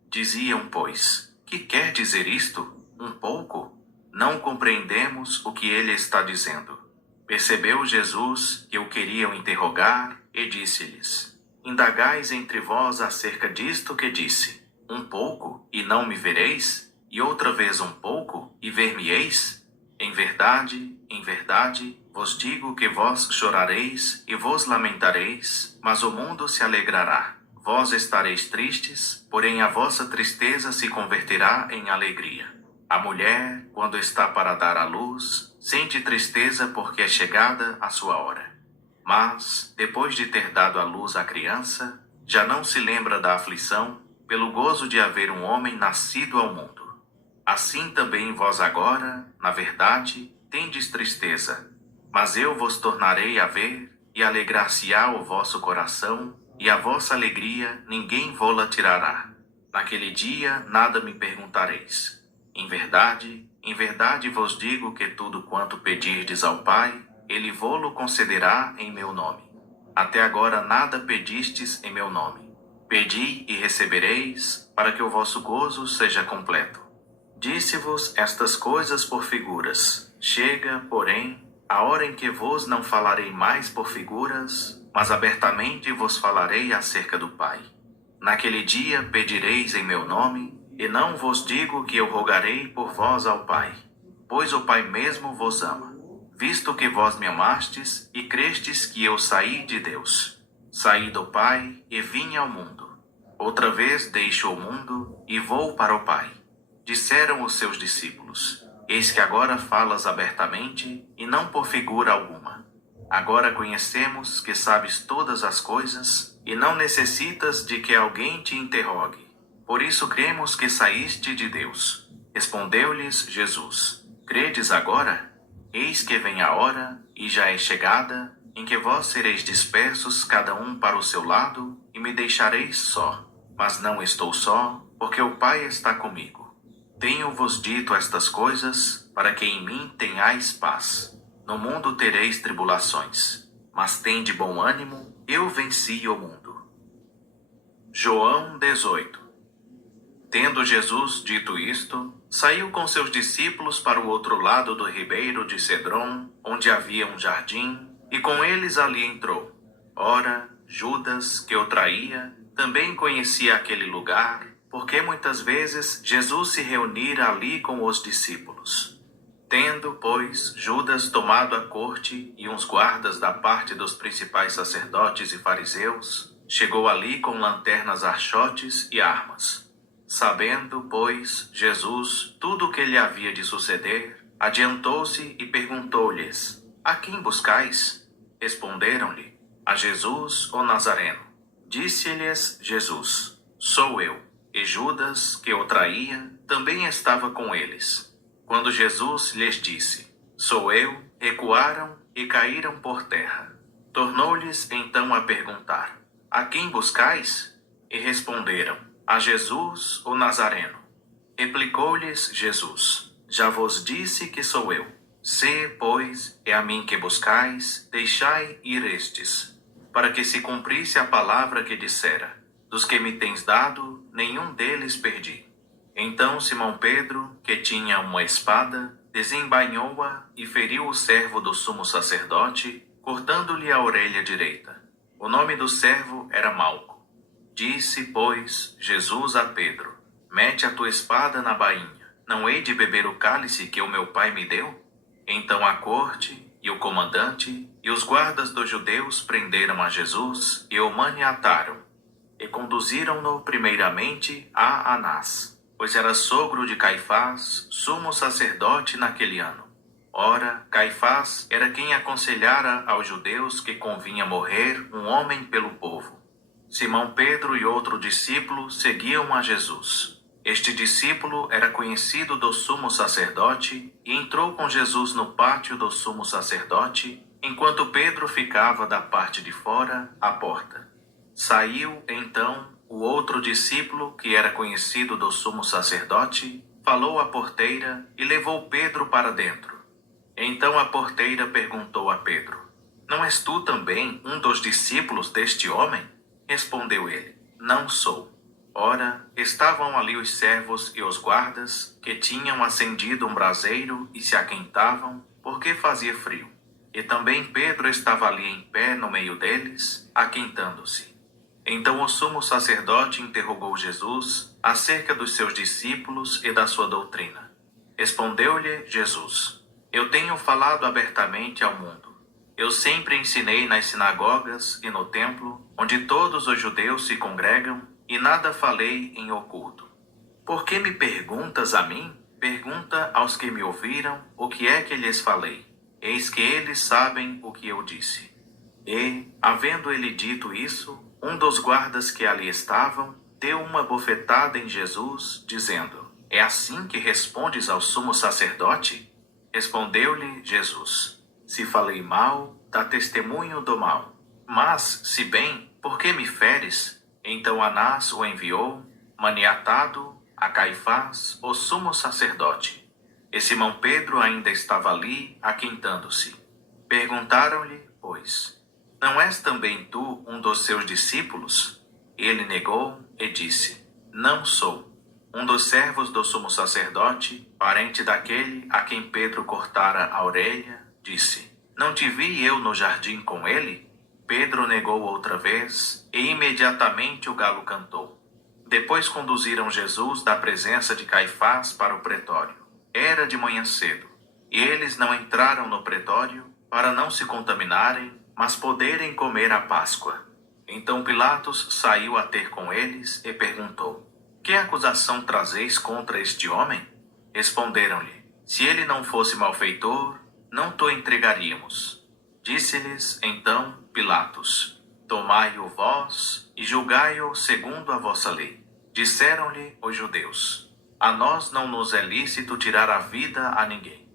Diziam, pois, que quer dizer isto? Um pouco? Não compreendemos o que ele está dizendo. Percebeu Jesus que o queriam interrogar e disse-lhes: Indagais entre vós acerca disto que disse: Um pouco, e não me vereis? E outra vez um pouco, e ver-me-eis? Em verdade, vos digo que vós chorareis e vos lamentareis, mas o mundo se alegrará. Vós estareis tristes, porém a vossa tristeza se converterá em alegria. A mulher, quando está para dar à luz, sente tristeza porque é chegada a sua hora. Mas, depois de ter dado à luz a criança, já não se lembra da aflição, pelo gozo de haver um homem nascido ao mundo. Assim também vós agora, na verdade, tendes tristeza, mas eu vos tornarei a ver, e alegrar-se-á o vosso coração, e a vossa alegria ninguém vô-la tirará. Naquele dia nada me perguntareis. Em verdade vos digo que tudo quanto pedirdes ao Pai, ele vô-lo concederá em meu nome. Até agora nada pedistes em meu nome. Pedi e recebereis, para que o vosso gozo seja completo. Disse-vos estas coisas por figuras. Chega, porém, a hora em que vos não falarei mais por figuras, mas abertamente vos falarei acerca do Pai. Naquele dia pedireis em meu nome, e não vos digo que eu rogarei por vós ao Pai, pois o Pai mesmo vos ama, visto que vós me amastes e crestes que eu saí de Deus. Saí do Pai e vim ao mundo. Outra vez deixo o mundo e vou para o Pai. Disseram os seus discípulos: Eis que agora falas abertamente e não por figura alguma. Agora conhecemos que sabes todas as coisas e não necessitas de que alguém te interrogue. Por isso cremos que saíste de Deus. Respondeu-lhes Jesus: Credes agora? Eis que vem a hora, e já é chegada, em que vós sereis dispersos cada um para o seu lado, e me deixareis só. Mas não estou só, porque o Pai está comigo. Tenho-vos dito estas coisas, para que em mim tenhais paz. No mundo tereis tribulações, mas tende bom ânimo, eu venci o mundo. João 18. Tendo Jesus dito isto, saiu com seus discípulos para o outro lado do ribeiro de Cedron, onde havia um jardim, e com eles ali entrou. Ora, Judas, que o traía, também conhecia aquele lugar, porque muitas vezes Jesus se reunira ali com os discípulos. Tendo, pois, Judas tomado a corte e uns guardas da parte dos principais sacerdotes e fariseus, chegou ali com lanternas archotes e armas. Sabendo, pois, Jesus tudo o que lhe havia de suceder, adiantou-se e perguntou-lhes: A quem buscais? Responderam-lhe: A Jesus, o Nazareno. Disse-lhes Jesus: Sou eu. E Judas, que o traía, também estava com eles. Quando Jesus lhes disse: Sou eu, recuaram e caíram por terra. Tornou-lhes então a perguntar: A quem buscais? E responderam: A Jesus, o Nazareno. Replicou-lhes Jesus: Já vos disse que sou eu. Se, pois, é a mim que buscais, deixai ir estes, para que se cumprisse a palavra que dissera: Dos que me tens dado, nenhum deles perdi. Então Simão Pedro, que tinha uma espada, desembainhou-a e feriu o servo do sumo sacerdote, cortando-lhe a orelha direita. O nome do servo era Malco. Disse, pois, Jesus a Pedro: Mete a tua espada na bainha. Não hei de beber o cálice que o meu pai me deu? Então a corte, e o comandante, e os guardas dos judeus prenderam a Jesus e o maniataram, e conduziram-no primeiramente a Anás, pois era sogro de Caifás, sumo sacerdote naquele ano. Ora, Caifás era quem aconselhara aos judeus que convinha morrer um homem pelo povo. Simão Pedro e outro discípulo seguiam a Jesus. Este discípulo era conhecido do sumo sacerdote e entrou com Jesus no pátio do sumo sacerdote, enquanto Pedro ficava da parte de fora, à porta. Saiu, então, o outro discípulo, que era conhecido do sumo sacerdote, falou à porteira e levou Pedro para dentro. Então a porteira perguntou a Pedro: Não és tu também um dos discípulos deste homem? Respondeu ele: Não sou. Ora, estavam ali os servos e os guardas, que tinham acendido um braseiro e se aquentavam, porque fazia frio. E também Pedro estava ali em pé no meio deles, aquentando-se. Então o sumo sacerdote interrogou Jesus acerca dos seus discípulos e da sua doutrina. Respondeu-lhe Jesus: Eu tenho falado abertamente ao mundo. Eu sempre ensinei nas sinagogas e no templo, onde todos os judeus se congregam, e nada falei em oculto. Por que me perguntas a mim? Pergunta aos que me ouviram o que é que lhes falei. Eis que eles sabem o que eu disse. E, havendo ele dito isso, um dos guardas que ali estavam deu uma bofetada em Jesus, dizendo: É assim que respondes ao sumo sacerdote? Respondeu-lhe Jesus: Se falei mal, dá testemunho do mal. Mas, se bem, por que me feres? Então Anás o enviou, maniatado, a Caifás, o sumo sacerdote. E Simão Pedro ainda estava ali, aquentando-se. Perguntaram-lhe, pois: Não és também tu um dos seus discípulos? Ele negou e disse: Não sou. Um dos servos do sumo sacerdote, parente daquele a quem Pedro cortara a orelha, disse: Não te vi eu no jardim com ele? Pedro negou outra vez, e imediatamente o galo cantou. Depois conduziram Jesus da presença de Caifás para o pretório. Era de manhã cedo, e eles não entraram no pretório para não se contaminarem, mas poderem comer a Páscoa. Então Pilatos saiu a ter com eles e perguntou: Que acusação trazeis contra este homem? Responderam-lhe: Se ele não fosse malfeitor, não te entregaríamos. Disse-lhes então Pilatos: Tomai-o vós e julgai-o segundo a vossa lei. Disseram-lhe os judeus: A nós não nos é lícito tirar a vida a ninguém.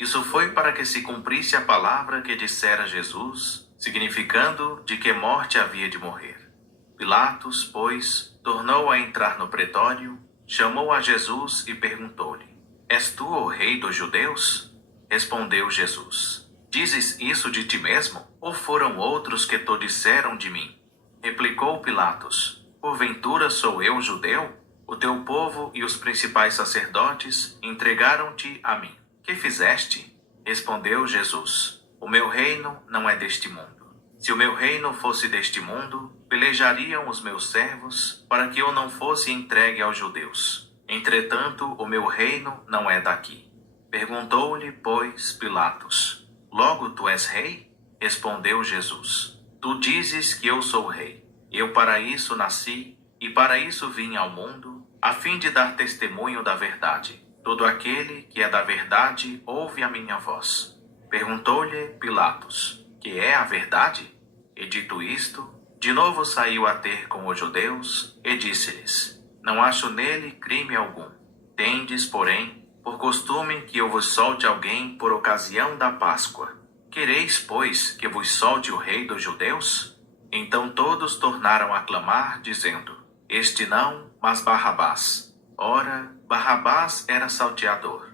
Isso foi para que se cumprisse a palavra que dissera Jesus, significando de que morte havia de morrer. Pilatos, pois, tornou a entrar no pretório, chamou a Jesus e perguntou-lhe: És tu o rei dos judeus? Respondeu Jesus: Dizes isso de ti mesmo, ou foram outros que to disseram de mim? Replicou Pilatos: Porventura sou eu judeu? O teu povo e os principais sacerdotes entregaram-te a mim. Que fizeste? Respondeu Jesus: O meu reino não é deste mundo. Se o meu reino fosse deste mundo, pelejariam os meus servos para que eu não fosse entregue aos judeus. Entretanto, o meu reino não é daqui. Perguntou-lhe, pois, Pilatos: Logo tu és rei? Respondeu Jesus: Tu dizes que eu sou rei. Eu para isso nasci, e para isso vim ao mundo, a fim de dar testemunho da verdade. Todo aquele que é da verdade ouve a minha voz. Perguntou-lhe Pilatos: Que é a verdade? E dito isto, de novo saiu a ter com os judeus, e disse-lhes: Não acho nele crime algum. Tendes, porém, por costume que eu vos solte alguém por ocasião da Páscoa. Quereis, pois, que vos solte o rei dos judeus? Então todos tornaram a clamar, dizendo: Este não, mas Barrabás. Ora, Barrabás era salteador.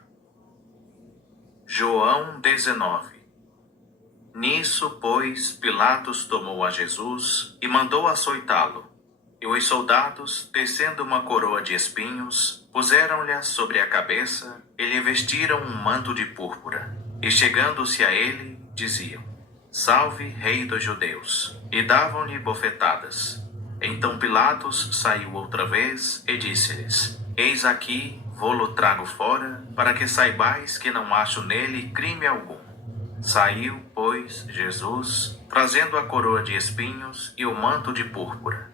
João 19. Nisso, pois, Pilatos tomou a Jesus e mandou açoitá-lo. E os soldados, tecendo uma coroa de espinhos, puseram-lhe sobre a cabeça e lhe vestiram um manto de púrpura. E chegando-se a ele, diziam: Salve, rei dos judeus! E davam-lhe bofetadas. Então Pilatos saiu outra vez e disse-lhes: Eis aqui, vô-lo trago fora, para que saibais que não acho nele crime algum. Saiu, pois, Jesus, trazendo a coroa de espinhos e o manto de púrpura.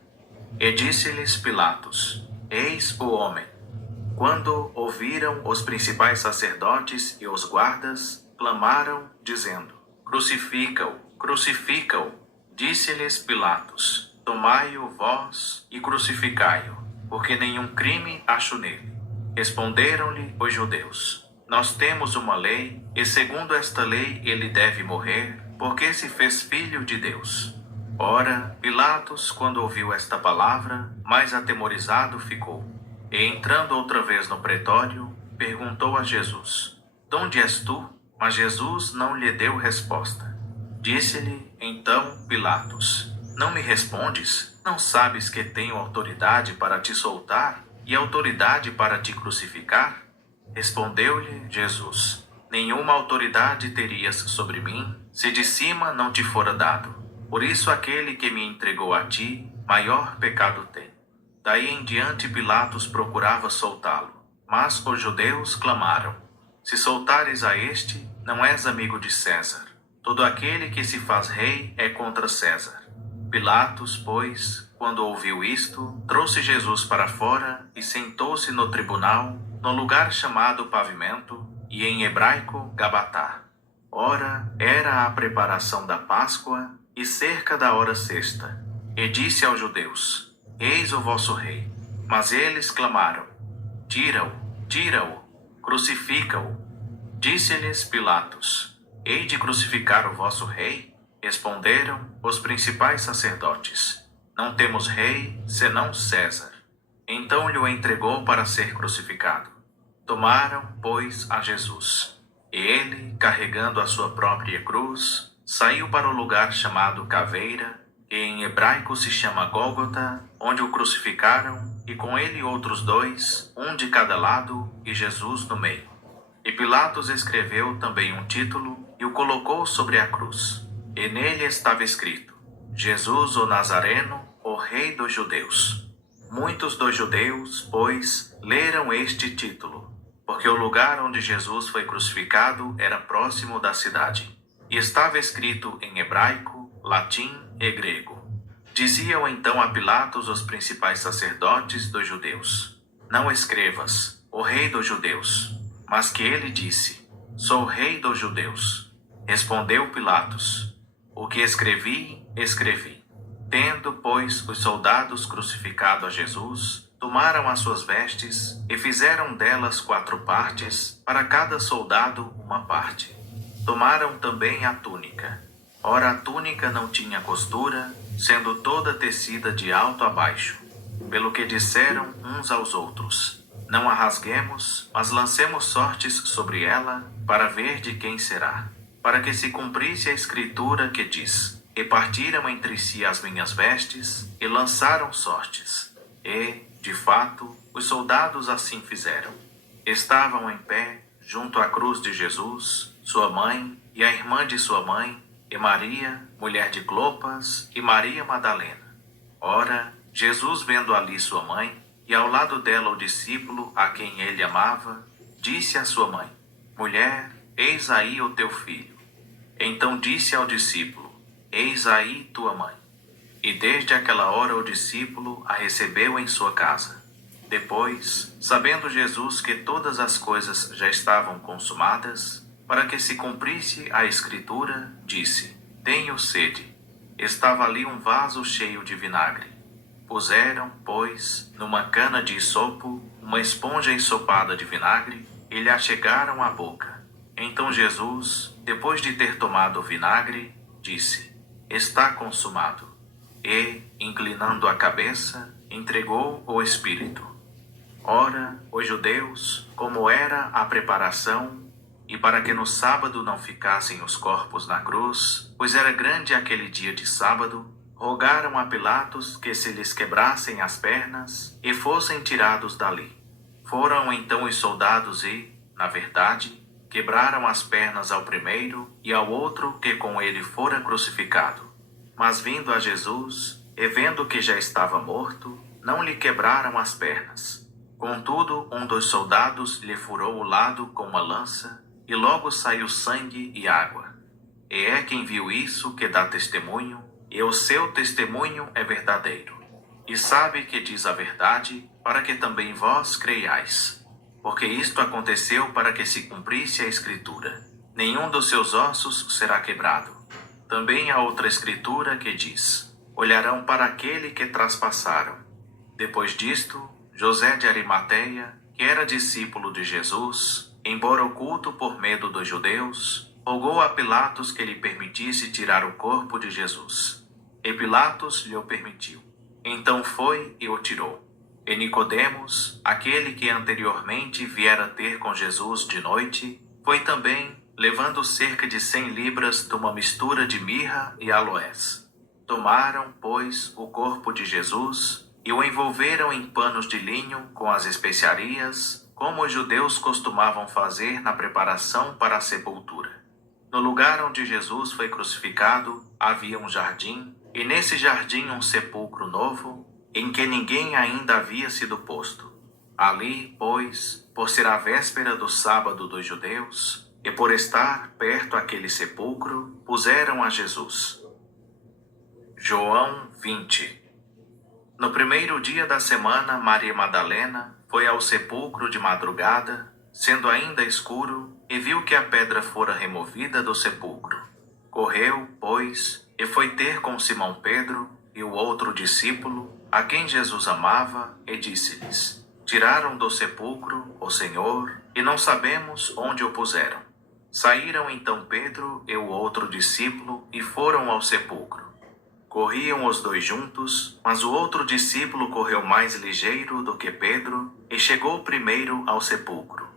E disse-lhes Pilatos: Eis o homem. Quando ouviram os principais sacerdotes e os guardas, clamaram, dizendo: Crucifica-o, crucifica-o. Disse-lhes Pilatos: Tomai-o vós e crucificai-o, porque nenhum crime acho nele. Responderam-lhe os judeus: Nós temos uma lei, e segundo esta lei ele deve morrer, porque se fez filho de Deus. Ora, Pilatos, quando ouviu esta palavra, mais atemorizado ficou. E entrando outra vez no pretório, perguntou a Jesus: De onde és tu? Mas Jesus não lhe deu resposta. Disse-lhe então Pilatos: Não me respondes? Não sabes que tenho autoridade para te soltar e autoridade para te crucificar? Respondeu-lhe Jesus: Nenhuma autoridade terias sobre mim, se de cima não te fora dado. Por isso aquele que me entregou a ti, maior pecado tem. Daí em diante Pilatos procurava soltá-lo, mas os judeus clamaram: Se soltares a este, não és amigo de César. Todo aquele que se faz rei é contra César. Pilatos, pois, quando ouviu isto, trouxe Jesus para fora e sentou-se no tribunal, no lugar chamado Pavimento, e em hebraico Gabatá. Ora, era a preparação da Páscoa e cerca da hora sexta. E disse aos judeus: Eis o vosso rei. Mas eles clamaram: Tira-o, tira-o, crucifica-o. Disse-lhes Pilatos: Hei de crucificar o vosso rei? Responderam os principais sacerdotes: Não temos rei, senão César. Então lhe o entregou para ser crucificado. Tomaram, pois, a Jesus. E ele, carregando a sua própria cruz, saiu para o lugar chamado Caveira, que em hebraico se chama Gólgota, onde o crucificaram, e com ele outros dois, um de cada lado, e Jesus no meio. E Pilatos escreveu também um título e o colocou sobre a cruz. E nele estava escrito: Jesus o Nazareno, o Rei dos Judeus. Muitos dos judeus, pois, leram este título, porque o lugar onde Jesus foi crucificado era próximo da cidade. E estava escrito em hebraico, latim e grego. Diziam então a Pilatos os principais sacerdotes dos judeus: Não escrevas, o Rei dos Judeus, mas que ele disse: Sou Rei dos Judeus. Respondeu Pilatos: O que escrevi, escrevi. Tendo, pois, os soldados crucificado a Jesus, tomaram as suas vestes e fizeram delas 4 partes, para cada soldado uma parte. Tomaram também a túnica. Ora, a túnica não tinha costura, sendo toda tecida de alto a baixo. Pelo que disseram uns aos outros: Não a rasguemos, mas lancemos sortes sobre ela, para ver de quem será. Para que se cumprisse a escritura que diz: Repartiram entre si as minhas vestes e lançaram sortes. E, de fato, os soldados assim fizeram. Estavam em pé, junto à cruz de Jesus, sua mãe e a irmã de sua mãe, e Maria, mulher de Clopas, e Maria Madalena. Ora, Jesus, vendo ali sua mãe, e ao lado dela o discípulo a quem ele amava, disse à sua mãe: Mulher, eis aí o teu filho. Então disse ao discípulo: Eis aí tua mãe. E desde aquela hora o discípulo a recebeu em sua casa. Depois, sabendo Jesus que todas as coisas já estavam consumadas, para que se cumprisse a escritura, disse: Tenho sede. Estava ali um vaso cheio de vinagre. Puseram, pois, numa cana de isopo, uma esponja ensopada de vinagre, e lhe achegaram à boca. Então Jesus, depois de ter tomado o vinagre, disse: Está consumado. E, inclinando a cabeça, entregou o Espírito. Ora, os judeus, como era a preparação, e para que no sábado não ficassem os corpos na cruz, pois era grande aquele dia de sábado, rogaram a Pilatos que se lhes quebrassem as pernas e fossem tirados dali. Foram então os soldados e, na verdade, quebraram as pernas ao primeiro e ao outro que com ele fora crucificado. Mas vindo a Jesus, e vendo que já estava morto, não lhe quebraram as pernas. Contudo, um dos soldados lhe furou o lado com uma lança, e logo saiu sangue e água. E é quem viu isso que dá testemunho, e o seu testemunho é verdadeiro. E sabe que diz a verdade, para que também vós creiais. Porque isto aconteceu para que se cumprisse a Escritura: Nenhum dos seus ossos será quebrado. Também há outra Escritura que diz: Olharão para aquele que traspassaram. Depois disto, José de Arimateia, que era discípulo de Jesus, embora oculto por medo dos judeus, rogou a Pilatos que lhe permitisse tirar o corpo de Jesus. E Pilatos lhe o permitiu. Então foi e o tirou. E Nicodemos, aquele que anteriormente viera ter com Jesus de noite, foi também levando cerca de 100 libras de uma mistura de mirra e aloés. Tomaram, pois, o corpo de Jesus e o envolveram em panos de linho com as especiarias, como os judeus costumavam fazer na preparação para a sepultura. No lugar onde Jesus foi crucificado havia um jardim, e nesse jardim um sepulcro novo, em que ninguém ainda havia sido posto. Ali, pois, por ser a véspera do sábado dos judeus, e por estar perto aquele sepulcro, puseram a Jesus. João 20. No primeiro dia da semana, Maria Madalena foi ao sepulcro de madrugada, sendo ainda escuro, e viu que a pedra fora removida do sepulcro. Correu, pois, e foi ter com Simão Pedro e o outro discípulo, a quem Jesus amava, e disse-lhes: Tiraram do sepulcro o Senhor, e não sabemos onde o puseram. Saíram então Pedro e o outro discípulo e foram ao sepulcro. Corriam os dois juntos, mas o outro discípulo correu mais ligeiro do que Pedro e chegou primeiro ao sepulcro.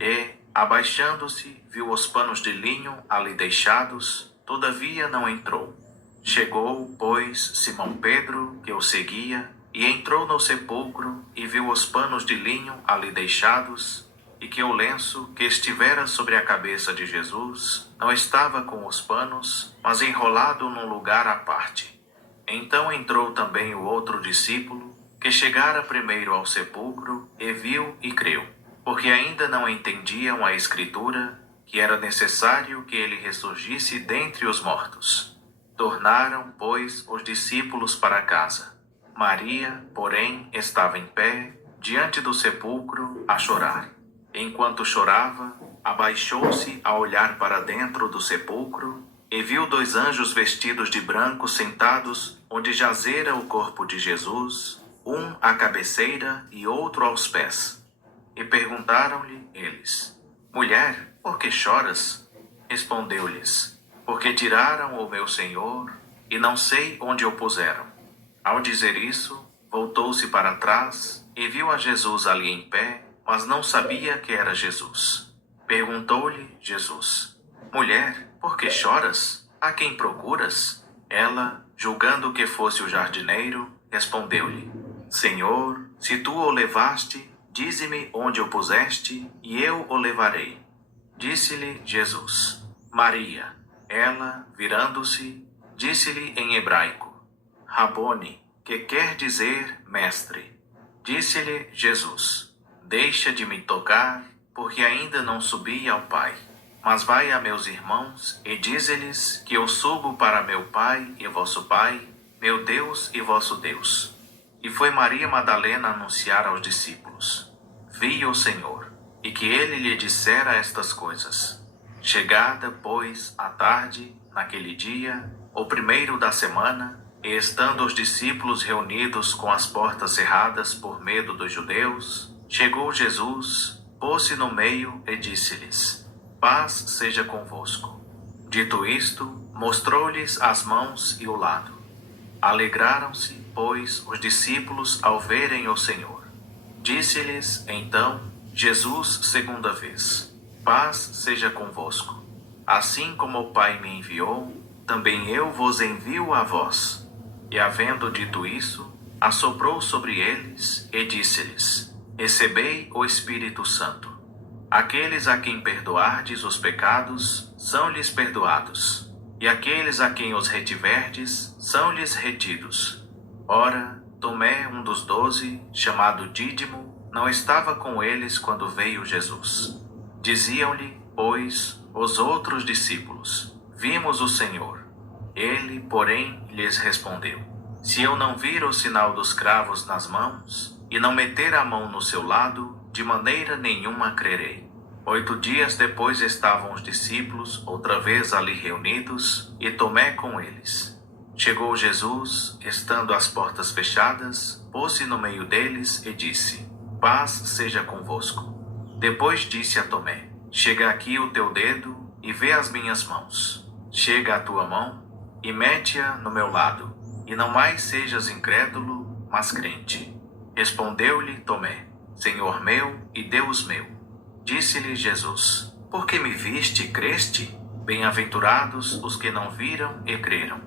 E, abaixando-se, viu os panos de linho ali deixados, todavia não entrou. Chegou, pois, Simão Pedro, que o seguia, e entrou no sepulcro e viu os panos de linho ali deixados, e que o lenço que estivera sobre a cabeça de Jesus não estava com os panos, mas enrolado num lugar à parte. Então entrou também o outro discípulo, que chegara primeiro ao sepulcro, e viu e creu, porque ainda não entendiam a Escritura, que era necessário que ele ressurgisse dentre os mortos. Tornaram, pois, os discípulos para casa. Maria, porém, estava em pé, diante do sepulcro, a chorar. Enquanto chorava, abaixou-se a olhar para dentro do sepulcro, e viu dois anjos vestidos de branco sentados onde jazera o corpo de Jesus, um à cabeceira e outro aos pés. E perguntaram-lhe eles: Mulher, por que choras? Respondeu-lhes: Porque tiraram o meu Senhor, e não sei onde o puseram. Ao dizer isso, voltou-se para trás e viu a Jesus ali em pé, mas não sabia que era Jesus. Perguntou-lhe Jesus: Mulher, por que choras? A quem procuras? Ela, julgando que fosse o jardineiro, respondeu-lhe: Senhor, se tu o levaste, dize-me onde o puseste, e eu o levarei. Disse-lhe Jesus: Maria. Ela, virando-se, disse-lhe em hebraico: Rabone, que quer dizer mestre. Disse-lhe Jesus: Deixa de me tocar, porque ainda não subi ao Pai. Mas vai a meus irmãos e dize-lhes que eu subo para meu Pai e vosso Pai, meu Deus e vosso Deus. E foi Maria Madalena anunciar aos discípulos: Vi o Senhor, e que ele lhe dissera estas coisas. Chegada, pois, a tarde, naquele dia, o primeiro da semana, e estando os discípulos reunidos com as portas cerradas por medo dos judeus, chegou Jesus, pôs-se no meio e disse-lhes: Paz seja convosco. Dito isto, mostrou-lhes as mãos e o lado. Alegraram-se, pois, os discípulos ao verem o Senhor. Disse-lhes, então, Jesus segunda vez: Paz seja convosco. Assim como o Pai me enviou, também eu vos envio a vós. E havendo dito isso, assoprou sobre eles e disse-lhes: Recebei o Espírito Santo. Aqueles a quem perdoardes os pecados, são-lhes perdoados, e aqueles a quem os retiverdes, são-lhes retidos. Ora, Tomé, um dos 12, chamado Dídimo, não estava com eles quando veio Jesus. Diziam-lhe, pois, os outros discípulos: Vimos o Senhor. Ele, porém, lhes respondeu: Se eu não vir o sinal dos cravos nas mãos, e não meter a mão no seu lado, de maneira nenhuma crerei. 8 dias depois estavam os discípulos outra vez ali reunidos, e Tomé com eles. Chegou Jesus, estando as portas fechadas, pôs-se no meio deles e disse: Paz seja convosco. Depois disse a Tomé: Chega aqui o teu dedo e vê as minhas mãos. Chega a tua mão e mete-a no meu lado, e não mais sejas incrédulo, mas crente. Respondeu-lhe Tomé: Senhor meu e Deus meu. Disse-lhe Jesus: porque me viste e creste? Bem-aventurados os que não viram e creram.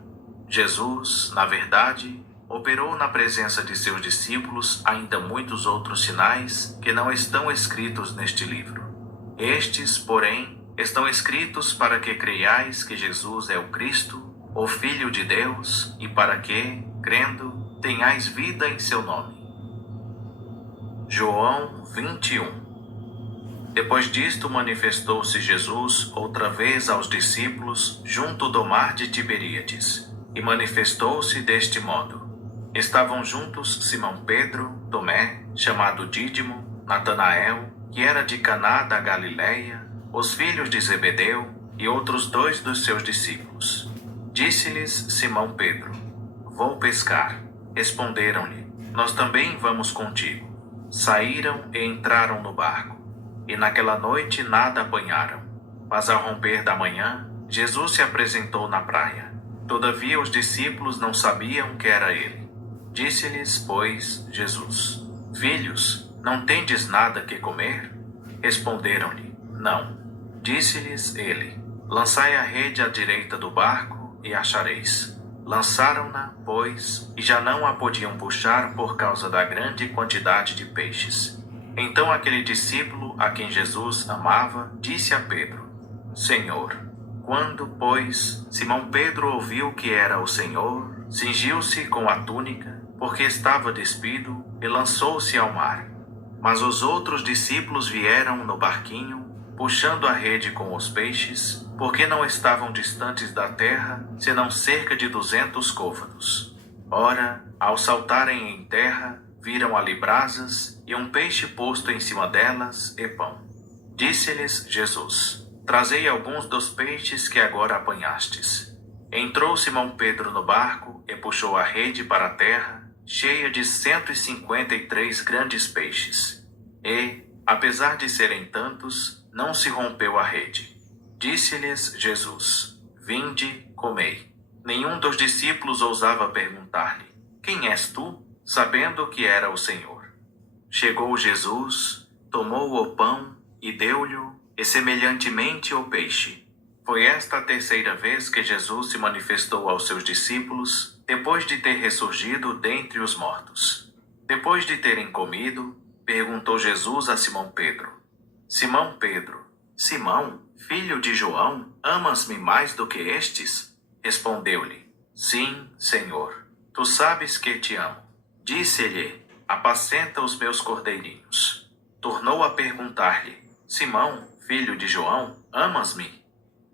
Jesus, na verdade, operou na presença de seus discípulos ainda muitos outros sinais que não estão escritos neste livro. Estes, porém, estão escritos para que creiais que Jesus é o Cristo, o Filho de Deus, e para que, crendo, tenhais vida em seu nome. João 21. Depois disto manifestou-se Jesus outra vez aos discípulos junto do mar de Tiberíades, e manifestou-se deste modo. Estavam juntos Simão Pedro, Tomé, chamado Dídimo, Natanael, que era de Caná da Galileia, os filhos de Zebedeu e outros 2 dos seus discípulos. Disse-lhes Simão Pedro: Vou pescar. Responderam-lhe: Nós também vamos contigo. Saíram e entraram no barco, e naquela noite nada apanharam. Mas ao romper da manhã, Jesus se apresentou na praia. Todavia os discípulos não sabiam que era ele. Disse-lhes, pois, Jesus: Filhos, não tendes nada que comer? Responderam-lhe: Não. Disse-lhes ele: Lançai a rede à direita do barco e achareis. Lançaram-na, pois, e já não a podiam puxar por causa da grande quantidade de peixes. Então aquele discípulo a quem Jesus amava disse a Pedro: Senhor. Quando, pois, Simão Pedro ouviu que era o Senhor, cingiu-se com a túnica, porque estava despido, e lançou-se ao mar. Mas os outros discípulos vieram no barquinho, puxando a rede com os peixes, porque não estavam distantes da terra, senão cerca de 200 côvados. Ora, ao saltarem em terra, viram ali brasas, e um peixe posto em cima delas, e pão. Disse-lhes Jesus: Trazei alguns dos peixes que agora apanhastes. Entrou Simão Pedro no barco, e puxou a rede para a terra, cheia de 153 grandes peixes. E, apesar de serem tantos, não se rompeu a rede. Disse-lhes Jesus: Vinde, comei. Nenhum dos discípulos ousava perguntar-lhe: Quem és tu? Sabendo que era o Senhor. Chegou Jesus, tomou o pão e deu-lhe, e semelhantemente o peixe. Foi esta a terceira vez que Jesus se manifestou aos seus discípulos, depois de ter ressurgido dentre os mortos. Depois de terem comido, perguntou Jesus a Simão Pedro: Simão Pedro, Simão, filho de João, amas-me mais do que estes? Respondeu-lhe: Sim, Senhor, tu sabes que te amo. Disse-lhe: Apacenta os meus cordeirinhos. Tornou a perguntar-lhe: Simão, filho de João, amas-me?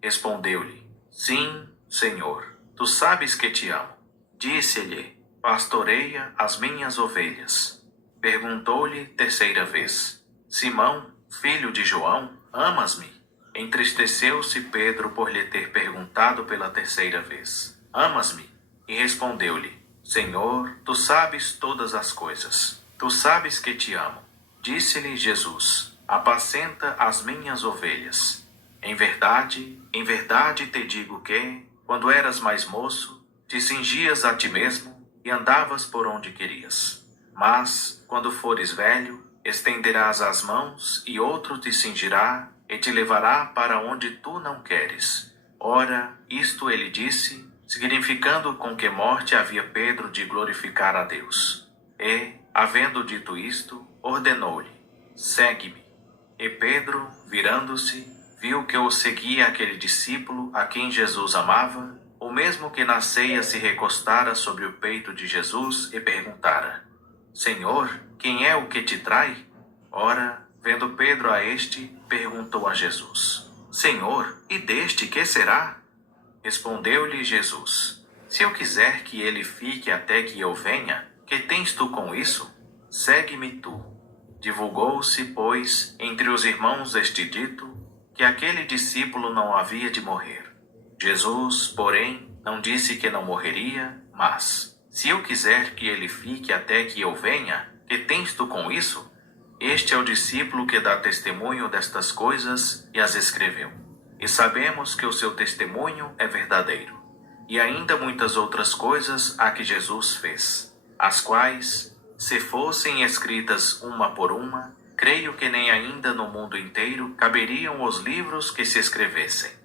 Respondeu-lhe: Sim, Senhor, tu sabes que te amo. Disse-lhe: Pastoreia as minhas ovelhas. Perguntou-lhe terceira vez: Simão, filho de João, amas-me? Entristeceu-se Pedro por lhe ter perguntado pela terceira vez: Amas-me? E respondeu-lhe: Senhor, tu sabes todas as coisas. Tu sabes que te amo. Disse-lhe Jesus: Apacenta as minhas ovelhas. Em verdade te digo que, quando eras mais moço, te cingias a ti mesmo e andavas por onde querias. Mas, quando fores velho, estenderás as mãos e outro te cingirá e te levará para onde tu não queres. Ora, isto ele disse, significando com que morte havia Pedro de glorificar a Deus. E, havendo dito isto, ordenou-lhe: Segue-me. E Pedro, virando-se, viu que o seguia aquele discípulo a quem Jesus amava, o mesmo que na ceia se recostara sobre o peito de Jesus e perguntara: Senhor, quem é o que te trai? Ora, vendo Pedro a este, perguntou a Jesus: Senhor, e deste que será? Respondeu-lhe Jesus: Se eu quiser que ele fique até que eu venha, que tens tu com isso? Segue-me tu. Divulgou-se, pois, entre os irmãos este dito, que aquele discípulo não havia de morrer. Jesus, porém, não disse que não morreria, mas: Se eu quiser que ele fique até que eu venha, que tens tu com isso? Este é o discípulo que dá testemunho destas coisas e as escreveu. E sabemos que o seu testemunho é verdadeiro. E ainda muitas outras coisas há que Jesus fez, as quais, se fossem escritas uma por uma, creio que nem ainda no mundo inteiro caberiam os livros que se escrevessem.